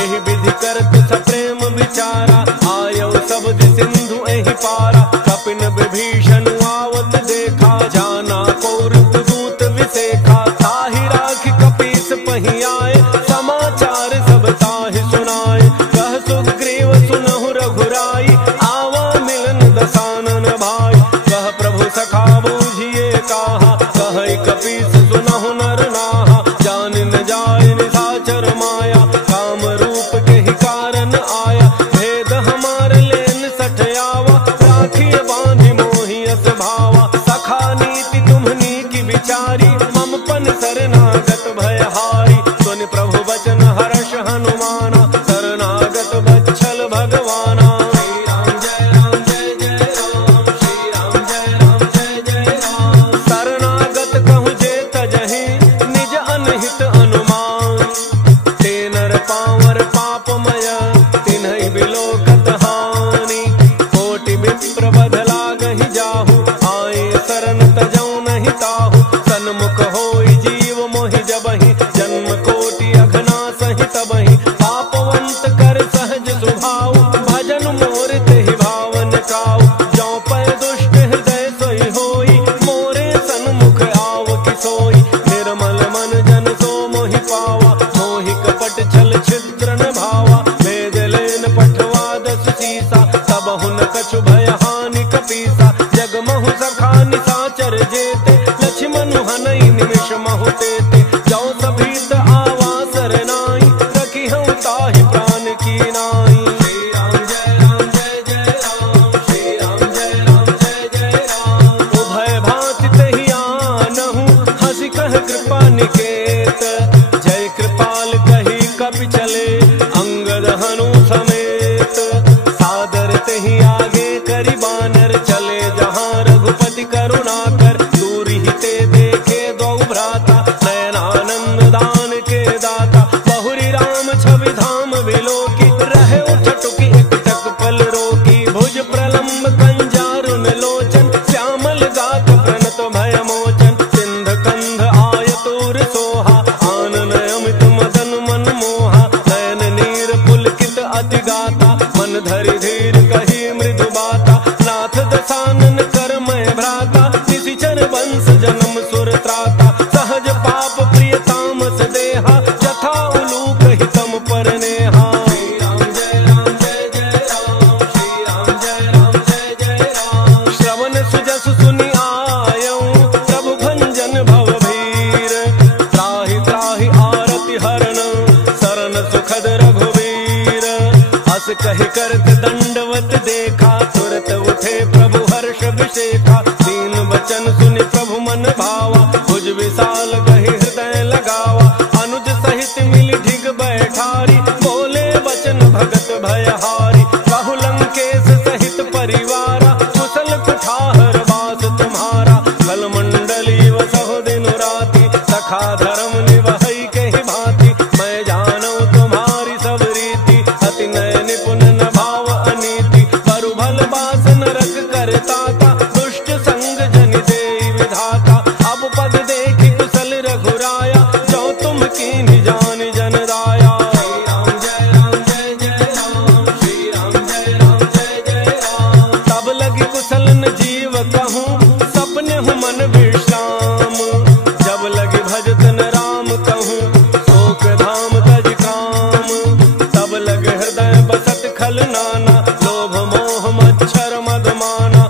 एहि विधि करत सप्रेम विचारा आयो शब्द सिंधु एहि पारा। कपिन विभीषण आवत देखा जाना कौरव दूत विसेखा। ताहि राख कपीस पहि आए समाचार सब ताहि सुनाए। कह सुग्रीव सुनहु रघुराई आवा मिलन दसानन भाई। कह प्रभु सखा बूझिए कहा कह कपीस सुनहु नर नाहा। जान न जाय निशाचर माया काम रूप के ही कारण आया। भेद हमार लेन सठयावा राखिए बांधि मोहि अस भावा। सखा नीति तुम्हनी की विचारी मम पन शरणागत भयहारी। सुनि प्रभु वचन हर्ष हनुमाना शरणागत बच्छल भगवाना। श्री राम जय राम जय जय राम। श्री राम जय राम जय जय राम। शरणागत कहु जे तजहि निज अनहित अनुमान। ते नर पावर पापमय तिन्हि बिलोकत हानि। कोटि विप्र बध लागहि जाहु आए शरण तजौ नहीं ताहु। सन्मुख होई जीव मोहि जबहि जन्म कोटि अघना सहि तबहि। पापवंत कर सहज स्वभाव भजन मोर तेहि भावन काऊ। जौ पै दुष्ट हृदय सोई होई मोरे सन्मुख आव कि सोई। निर्मल मन जन सो मोहि पावा मोहि कपट छल छिद्र न भावा। भेद लेन पठवा दस सीसा तब हुन कछु भय हानि कपीसा। जगमहु सखा निशाचर जेते लक्ष्मण हनई निमिष महु तेते। जौ सभीत आवा सरनाई रखी हूँ ताहि प्राण की नाई। श्री राम जय राम जय जय राम। श्री राम जय राम जय जय राम। उभय भांति तहि आनहु हंसी कह कृपा निकेत। जय कृपाल कही कपि चले अंगद हनु समेत। सादर तहि आगे करि बानर चले जहाँ रघुपति करुणाकर। दूरि ही ते देखे दो भ्राता नयनानंद दान के दाता। बहुरी राम छवि धाम बिलोकी रहे उठटुकी एक टक पल रोकी। भुज प्रलम्ब कंजारुन लोचन श्यामल गात प्रणत भय मोचन। सिंध कंध आयतुर सोहा आनन अमित मदन मन मोहा। नयन नीर पुलकित अति गाता मन धरि धीर कही मृदु बाता। नाथ दसानन कर मैं भ्राता निशिचर वंश जन्म सुर त्राता। सहज पाप प्रिय तामस देहा जथा उलूक हितम पर नेहा। श्री राम जय राम जय जय राम। श्री राम जय राम जय जय राम। श्रवण सुजस सुनि आयऊं प्रभु भंजन भव भीर। त्राहि त्राहि आरति हरण शरण सुखद रघुवीर। अस कहि करत दंडवत देखा तुरत उठे प्रभु हर्ष विशेखा। दीन वचन सुनि प्रभु मन भावा भुज विशाल कहि हृदय लगावा। अनुज सहित मिली ढिग बैठारी बोले वचन भगत भयहारी। कहु लंकेश सहित परिवारा कुशल कुठार वास तुम्हारा। कल मंडली वसहु दिन राति सखा धर्म निवहई कहि भांति। मैं जानू तुम्हारी सब रीति अति नय निपुण न भाव अनीति। परु भल बास नरक करताता दुष्ट संग जन देई विधाता। अब पद देखि कुशल रघुराया जो तुम कीन्हि जान जन दाया। श्री राम जय राम जय जय राम। श्री राम जय राम जय जय राम। तब लगी कुशल न जीव कहूँ सपने हूँ मन विश्राम। जब लगी भजत न राम कहूँ शोक धाम तज काम। तब लगे हृदय बसत खल नाना लोभ मोह मच्छर मद माना।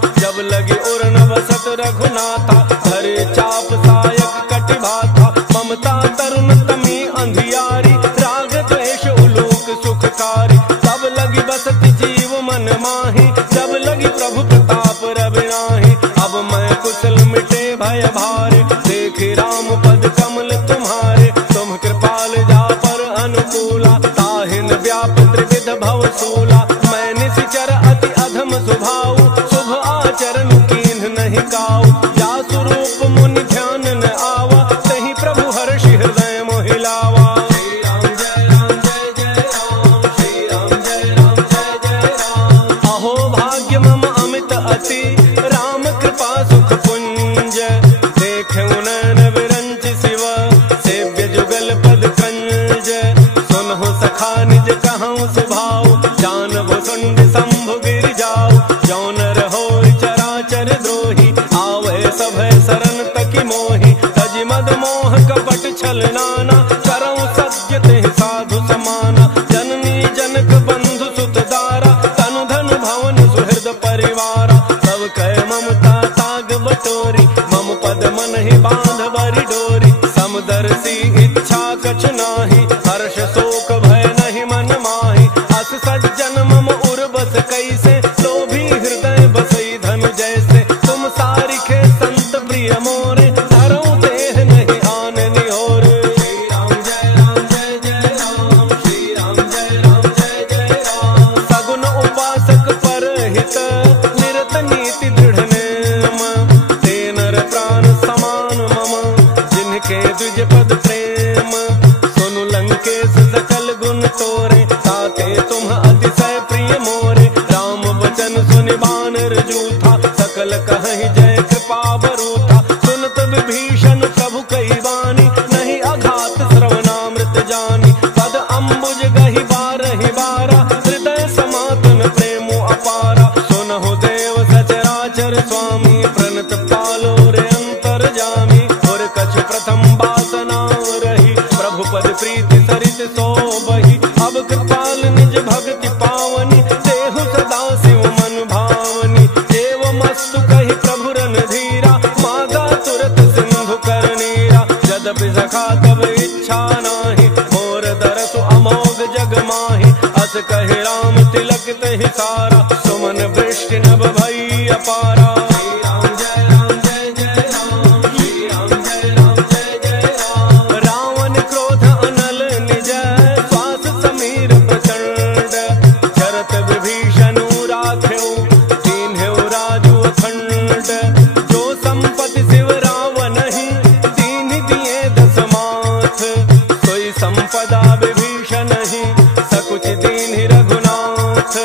अति राम कृपा सुख पुंज देखे नैन विरंच शिव सेव्य जुगल पद कंज सुनहु सखा निज कहूँ सुभाव जान भुसुंड शंभु गिर जाओ जौन रहो चराचर द्रोही आवे सब शरण तकी मोही तज मद मोह कपट छल नाना करऊँ सत्य ते साधु समाना जननी जनक बंधु सुत दारा तनु धन भवन सुहृद परिवारा सब कह ममता ताग बटोरी मम पद मन ही बांध बरी डोरी समदर्शी इच्छा कछु नाही हर्ष शोक भय नहीं मन माही अस सज्जन मम उर बस कैसे लोभी हृदय बसई धनु जैसे तुम सारिखे संत प्रिय मोरे धरऊं देह नहीं आन निहोर श्री राम जय जय राम श्री राम जय जय राम सगुन उपासक पर हित निरत नीति दृढ़ नेम ते नर प्राण समान मम जिनके द्विज पद प्रेम सुनु लंकेश सकल गुण तोरे ताते तुम अतिशय प्रिय मोरे राम वचन सुनि बानर जूथा सकल कहि जय कृपा बरूथा सुनत विभीषण प्रभु कई बानी नहीं अघात श्रवणामृत जानी पद अम्बुज गहि बारहि बारा हृदय समातन प्रेमो अपारा सुनहु देव सचराचर स्वामी प्रणत पालो रे अंतर जामी और कछु प्रथम वासना रही प्रभु पद प्रीति सरित सो बही अब कृपाल निज भक्ति पावनी देहु सदा शिव मन भावनी एवमस्तु कहि प्रभु रन धीरा मागा तुरत सिंधु कर नीरा यद्यपि सखा तब इच्छा नाही मोर दरसु अमोघ जग माही अस कहि राम तिलक तहि सारा सुमन वृष्टि नभ भई अपारा श्री राम जय जय राम श्री राम जय जय राम रावण क्रोध अनल निज श्वास समीर प्रचंड चरत विभीषण राख्यो दीन्ह्यो राजू अखंड जो संपत्ति शिव रावण ही दीन दिए दसमाथ सोई संपदा विभीषण ही सकुच दीन रघुनाथ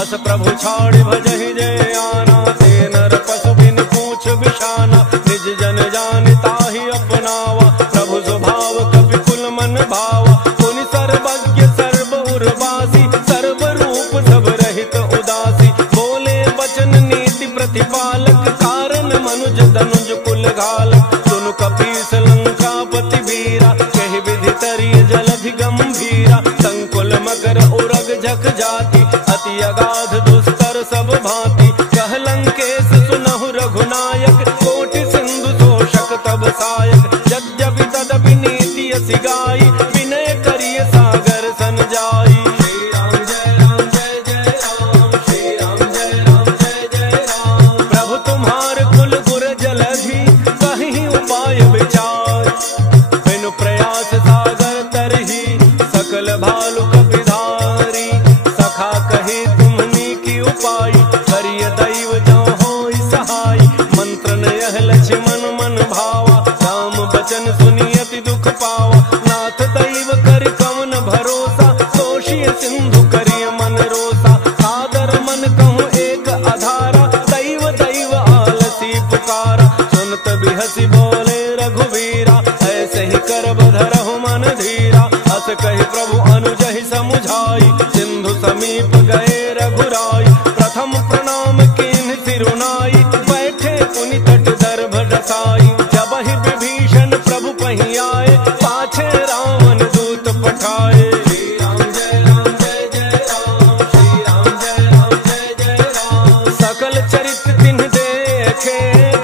अस प्रभु छाड़ भजहि जय आना ते नर पशु बिन पूछ बिछाना निज जन जान ताहि अपनावा प्रभु स्वभाव कपि कुल मन भावा पुनि सर्वज्ञ सर्व उर्वासी सर्व रूप सब रहित उदासी बोले वचन नीति प्रतिपालक कारण मनुज धनुज कुल घालक सुनु कपीस लंकापति वीरा कहि विधि तरिय जलधि गंभीरा संकुल मकर उरग झक जाति अति अगाध दुस्तर सब भांति कह लंकेश सुनहु रघुनायक कोटि सिंधु तोषक तब सायक यद्यपि तदपि नीति असि गाई विनय करिय सागर सन जाई श्री राम जय जय राम श्री राम जय जय राम प्रभु तुम्हार कुल गुर जलधि कहीं उपाय विचार बिनु प्रयास सागर तरही सकल भालु कपिधारी सखा कही तुमनी की उपाय करिय दैव जो होई सहाय मंत्र यह लक्ष्मण मन भावा राम बचन सुनियति दुख पावा नाथ दैव कर कवन भरोसा दोषी सिंधु करिय मन रोसा सादर मन कहूँ एक आधारा दैव दैव आलसी पुकारा सुनत बिहसी बोले रघुवीरा ऐसे ही कर बधरहु मन धीरा अस कहि प्रभु अनुजहि समुझाई सिंधु समीप गए रघुराई प्रथम प्रणाम कीन्ह सिरुनाई बैठे पुनि तट दर्भ डसाई जब ही विभीषण प्रभु पही आए पाछे रावण दूत पठाए श्री राम जय जय राम श्री राम जय राम सकल चरित तिन्ह देखे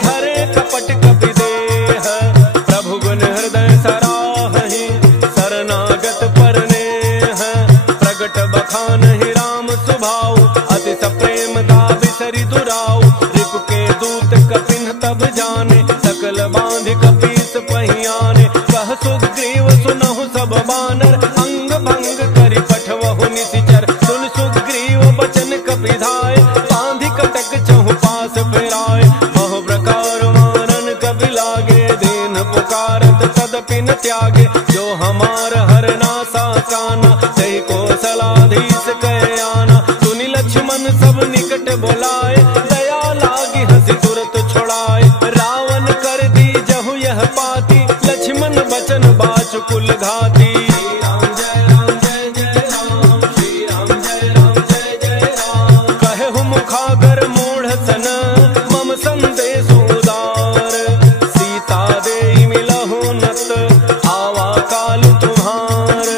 धरे कपट कपि देह प्रभु गुण हृदय सराहि शरणागत परनेह प्रगट बखान ही राम सुभाव अति सप्रेम दाविसरि दुराव रिपु के दूत कपिन तब जाने सकल बांध कपीस पहियाने कह सुग्रीव सुनहु सब बानर अंग भंग करि पठवहु निशिचर सुन सुग्रीव बचन कपिधाय बांधि कटक चहु पास फिराय बहु प्रकार मारन कपि लागे दीन पुकारत तदपि न त्यागे जो हमार हरना सा काना सही कौशलाधीश कह आना सुनि लक्ष्मण सब निकट बोलाए दया कुल घाती। राम जय जय राम, श्री राम जय जय राम। कहे हूँ मुखागर मूढ़ सन मम संदेश उदार, सीता देई मिलहु नत आवा काल तुम्हार।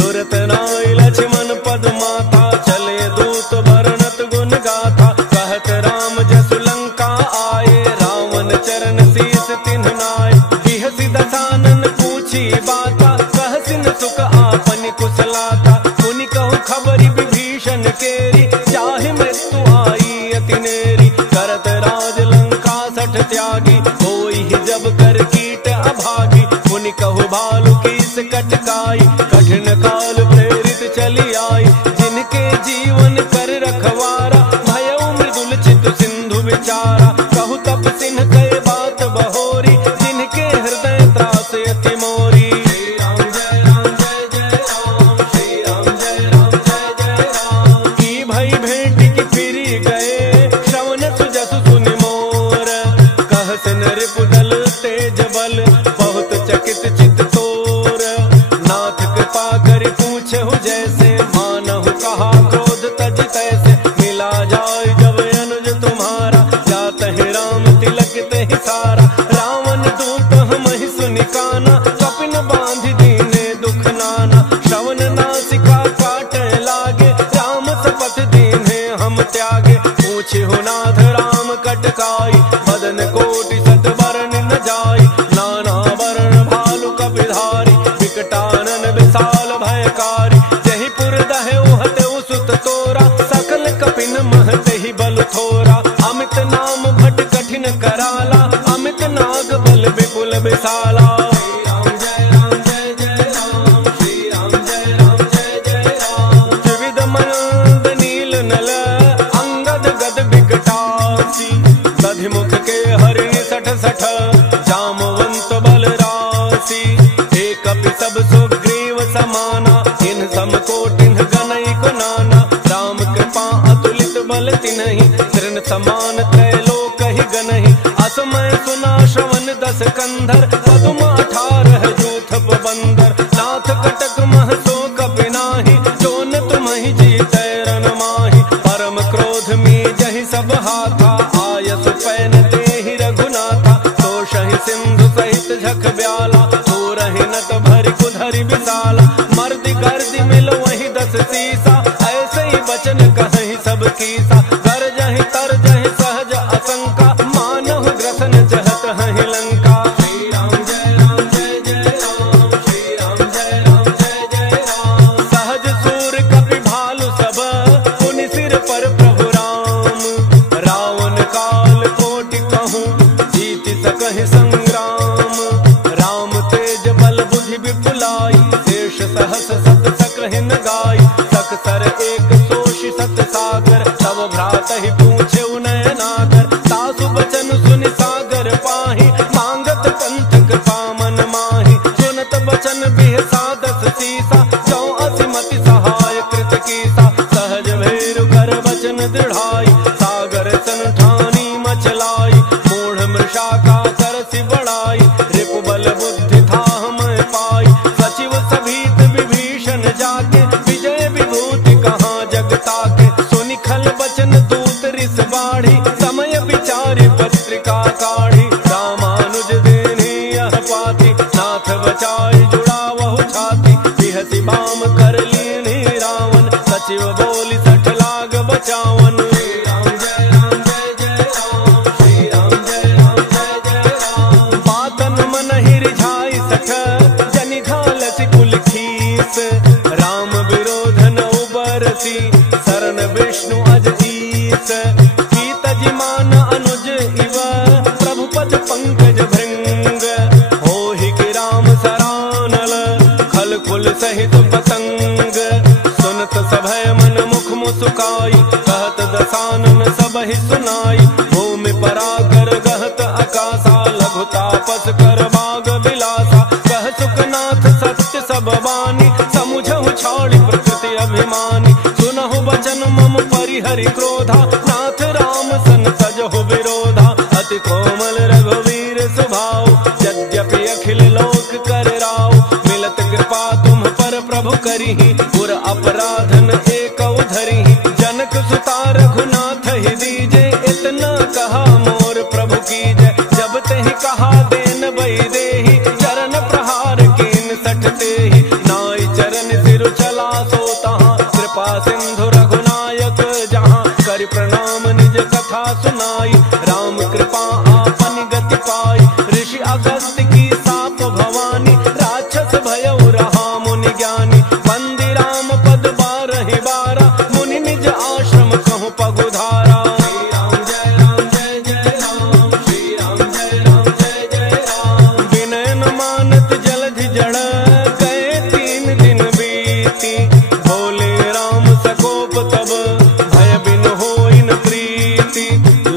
तुरत नाई लक्ष्मण पद माता, चले दूत भरनत गुण गाथा। कहत राम जसु लंका आए, रावण चरण शीस तिन्ह नाय। बिहसि दसानन पूछी बाता, कहसिन सुख आपन कुशलाता। मुनि कहु खबरि विभीषण केरी, जाहि मृत्यु आई अति नेरी। करत राज लंका सठ त्यागी, होई जब कर कीट अभागी। मुनि कहु भालु कीस कटकाई, कठिन काल प्रेरित चली आई। जिनके जीवन कर रखवारा, भयउ मृदुल चित सिंधु विचारा। कहु तप सिन्ह कहे बात बहोरी, जिनके हृदय त्रास अति मोरी। श्री राम जय जय राम, श्री राम जय राम। की भई भेंट की फिरी गए, श्रवण सुजसु सुनि मोर। कहसिन रिपुदल तेज बल, बहुत चकित चित तोर। नाथ कृपा करि पूछहु जैसे, मानहु कहा क्रोध तज तैसे। मिला जाय जब अनुज तुम्हारा, जात है राम तिलक तेहि सारा। रावण दूत हमहि सुनि काना, कपिन बांधि दीने दुख नाना। श्रवण नासिका काटे लागे, राम सपथ दीन्हे हम त्यागे। पूछहु नाथ राम कटकाई, बदन कोटि सत बरन न जाई। नाना वरण भालु कपिधारी, विकटानन विशाल भयकारी। जहि पुर दहे उहते सुत तोरा, सकल कपिन महते ही बल थोरा। अमित नाम भट कठिन कराला, अमित नाग बल विपुल विशाला। श्री राम जय जय राम, श्री राम जय राम। त्रिविध मयंद नील नल, अंगद गद विकटासी। दधिमुख के हरिणि सठ सठ, जामवंत बल राशि। एक कपि सब सुग्रीव समाना, इन सम कोटिन गनई को नाना। राम कृपा अतुलित बल तिन्हि, तृण समान त्रैलोक ही गनहि। असमय सुना श्रवण दस कंधर, पदुम 18 जूथ बंदर। नाथ कटक मह सो कपि नाही, जोन तुम्हि जीतै रन माहि। परम क्रोध में जहि सब हाथा, आयसु पैन तेहि रघुनाथा। तोषहि सिंधु सहित झख ब्याला, तोरहि नत भरि कुधरि विशाला। मर्दि गर्दि मिल वही 10 सीसा, ऐसे ही बचन कहि सब कीसा। गरजहि तरजहि सहज असंका, मानहु ग्रसन जहत हहि लंका। श्री राम जय राम, श्री राम जय राम। सहज सूर कपि भालु सब, पुनि सिर पर प्रभु राम। रावण काल कोटि कहूँ, जीति सकहि संग्राम। राम तेज बल बुद्धि विपुलाई, शेष सहस सत सकहि न गाई। सकसर एक सोषि सत सागर, तब भ्रातहि पूछे नयनागर। तासु बचन सुनि सागर पाहि, मांगत पंथक पामन माहि। सुनत बचन बिहसा 10 सीसा, जौ असिमति सहाय कृत कीसा। सहज भैरु कर बचन दृढ़ाई, सागर सन ठानी मचलाई। मूढ़ मृषा का करसि बढ़ाई, रिपु बल बुद्धि था मैं पाई। सचिव सभीत विभीषण जाके, विजय विभूति कहाँ जगता के। सुनि खल बचन दूत रिस बाढ़ी, समय विचारि पत्रिका काढ़ी। रामानुज देनि यह पाती, नाथ बचाई जुड़ावहु छाती। बिहसि बाम कर लीन्हि रावण, सचिव बोली सठ लाग बचावन। श्री राम जय राम, श्री राम जय राम। बातन मन ही रिझाई सठ, जनि घालसि कुल खीस। राम विरोधन उबरसी, शरण विष्णु अज ईस। कीत जिमान अनुज इव, प्रभु पद पंकज भृंग। होहि कि राम सरानल, खल कुल सहित पतंग। सुनत सभय मन मुख मुसुकाई, कहत दसानन सबहि सुनाई। भूमि पराकर गहत आकाशा, लघु तापस कर बाग बिलासा। कह सुखनाथ सत्य सब बानी, समुझहु छाड़ी प्रकृति अभिमानी। सुनहु बचन मम परिहरि क्रोधा, नाथ राम सन तजहु विरोधा। अति कोमल रघुवीर स्वभाव, यद्यपि अखिल लोक कर राव। मिलत मोर प्रभु की जय। जब ते ही कहा देन बई देहि, चरण प्रहार कीन सटते ही। नाई चरण सिर चला सो तहाँ, कृपा सिंधु रघुनायक जहाँ। करि प्रणाम निज कथा सुनाई, राम कृपा आपन गति पाई। ऋषि अगस्त्य की साप भवानी, राक्षस भयउ रहा मुनि ज्ञानी। बंदी राम पद बारहि बारा, मुनि निज आश्रम कहु पगुधारा। श्री राम जय राम जय जय राम, श्री राम जय राम जय जय राम। विनय न मानत जलधि जड़, गए 3 दिन बीती। भोले राम सकोप तब, भय बिन होई न प्रीति।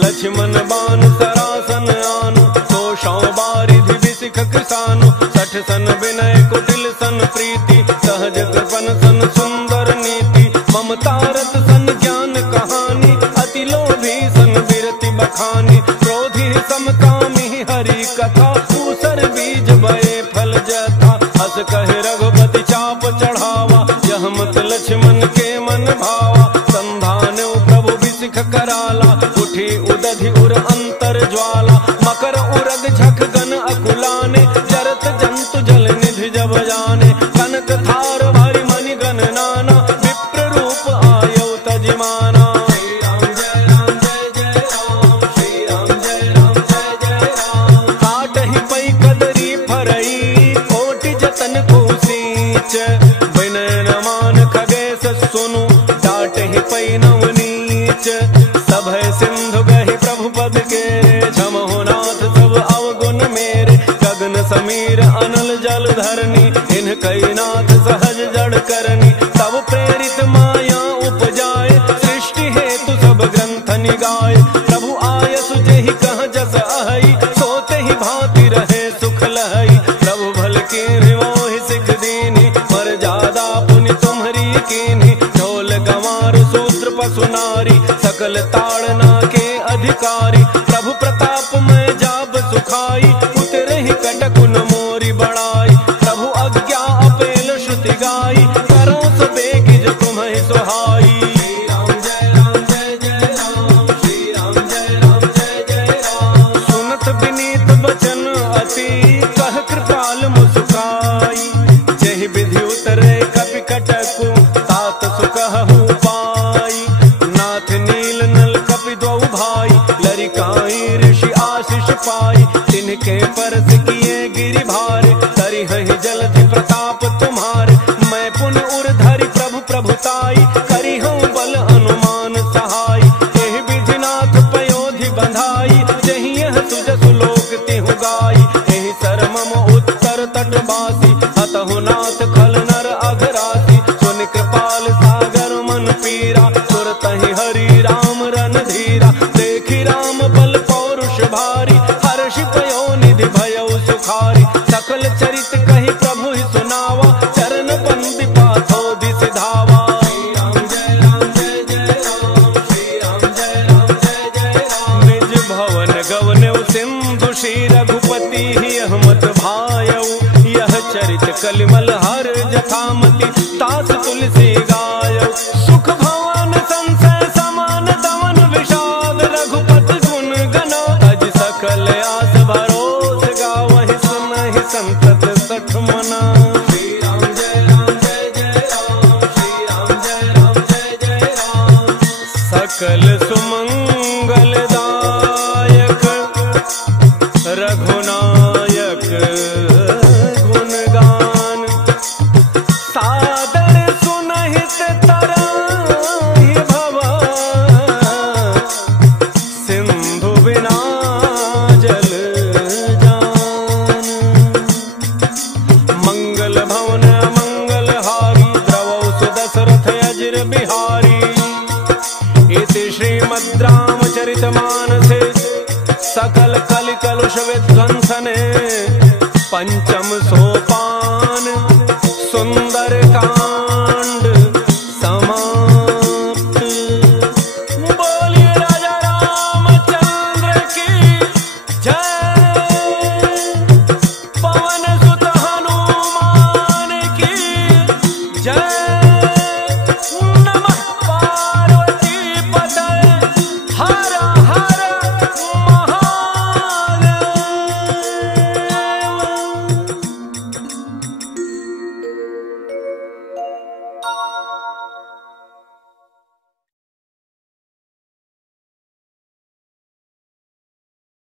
लक्ष्मण बान सरासन आनु, तोषौ बारिधि बिसिख कृसानु। 60 सन विनय कुटिल सन प्रीति, सहज कृपन सन सुंदर नीति। ममता रत सन ज्ञान कहानी, अति लोभी सन विरति बखानी। क्रोधी समकामी हरि कथा, दूसर बीज बये फल जथा। अस कहे रघुपति चाप चढ़ावा, यह मत लक्ष्मण के मन भावा। संधान प्रभु बिसिख कराला, उठी उदधि उर अंतर ज्वाला। मकर उरग झख गन अकुलाने, जरत जंतु जल निधि जब जाने। कनक थार भरि मणि गण नाना, विप्र रूप आयौ तजिमाना। श्री राम जय राम जय जय राम, श्री राम जय राम जय जय राम। काटहि पै कदरी फरई, कोटि जतन को सींच। विनय न मान खगेश सुनु, डाटहि पै नवनीच। सभय सिंधु गहि प्रभु पद के, क्षमहु नाथ सब अवगुण मेरे। गगन समीर अनल जल धरनी, इन कई नाथ सहज जड़ करनी। तब प्रेरित माया उपजाए, सृष्टि हेतु सब ग्रंथ निगाए। प्रभु आयस जेहि कह जस अहई, सोते ही भांति रहे सुख लहई। प्रभु भल कीन्हि मोहि सिख दीन्हि, मर्यादा पुनि तुम्हरी कीन्हि। ढोल गंवार शूद्र पशु नारी, सकल ताड़ना के अधिकारी। प्रभु प्रताप में जाब सुखाई, उतरहि कटकुन मोरी बड़ाई। प्रभु आज्ञा अपेल श्रुति गाई, करो सो बेगी जो तुम्हें सुहाई। श्री राम जय राम जय जय राम, श्री राम जय राम जय जय राम। सुनत विनीत बचन अति, कह कृपाल मुस्काई। जेहि विधि उतरे कपि कटकु, तात सुकहु पाई। नाथ नील नल कपि द्वौ भाई, लरिकाई ऋषि आशीष पाई। तिनके परस किए गिरि भारे, करिहहि जलधि प्रताप तुम्हारे। मैं पुन उर धरि प्रभु प्रभुताई, करिहउँ बल अनुमान सहाय। एहि विधि नाथ पयोधि बंधाई, जहि यह सुजसु लोक तिहु गाई। एहि सर मम उत्तर तट बासी, अतहु नाथ खल नर अघरासी। सुनि कृपाल सागर मन पीरा, सुरतहि हरि राम रन धीरा। देखि राम बल पौरुष भारी, हर्षि पयोनिधि भयउ सुखारी। सकल चरित कहि प्रभु ही सुनावा, चरण बंदी पाथोधि सिधावा। श्री राम जय राम जय जय राम, श्री राम जय राम जय जय राम। निज भवन गवनेउ सिंधु, श्री रघुपति ही अहमत भायउ। यह चरित कलिमल हर जथामति, तास तुलसी गायउ। सुख भवन संशय समान दमन विषाद, रघुपत गुण गना। तज सकल आस भरोस, गावहि सुनहि संतत सठ मना। श्री राम जय राम जय जय राम, श्री राम जय राम जय जय राम। सकल सुमंगल दायक, रघुनायक गुणगान। सादर सुनहित तराहि भवा, सिंधु बिना जल जान। मंगल भवन मंगल हारी, द्रवौ सुदशरथ अजिर बिहारी। इति श्रीमद् रामचरितमानसे, सकल कलि कलुष विध्वंसने। पंच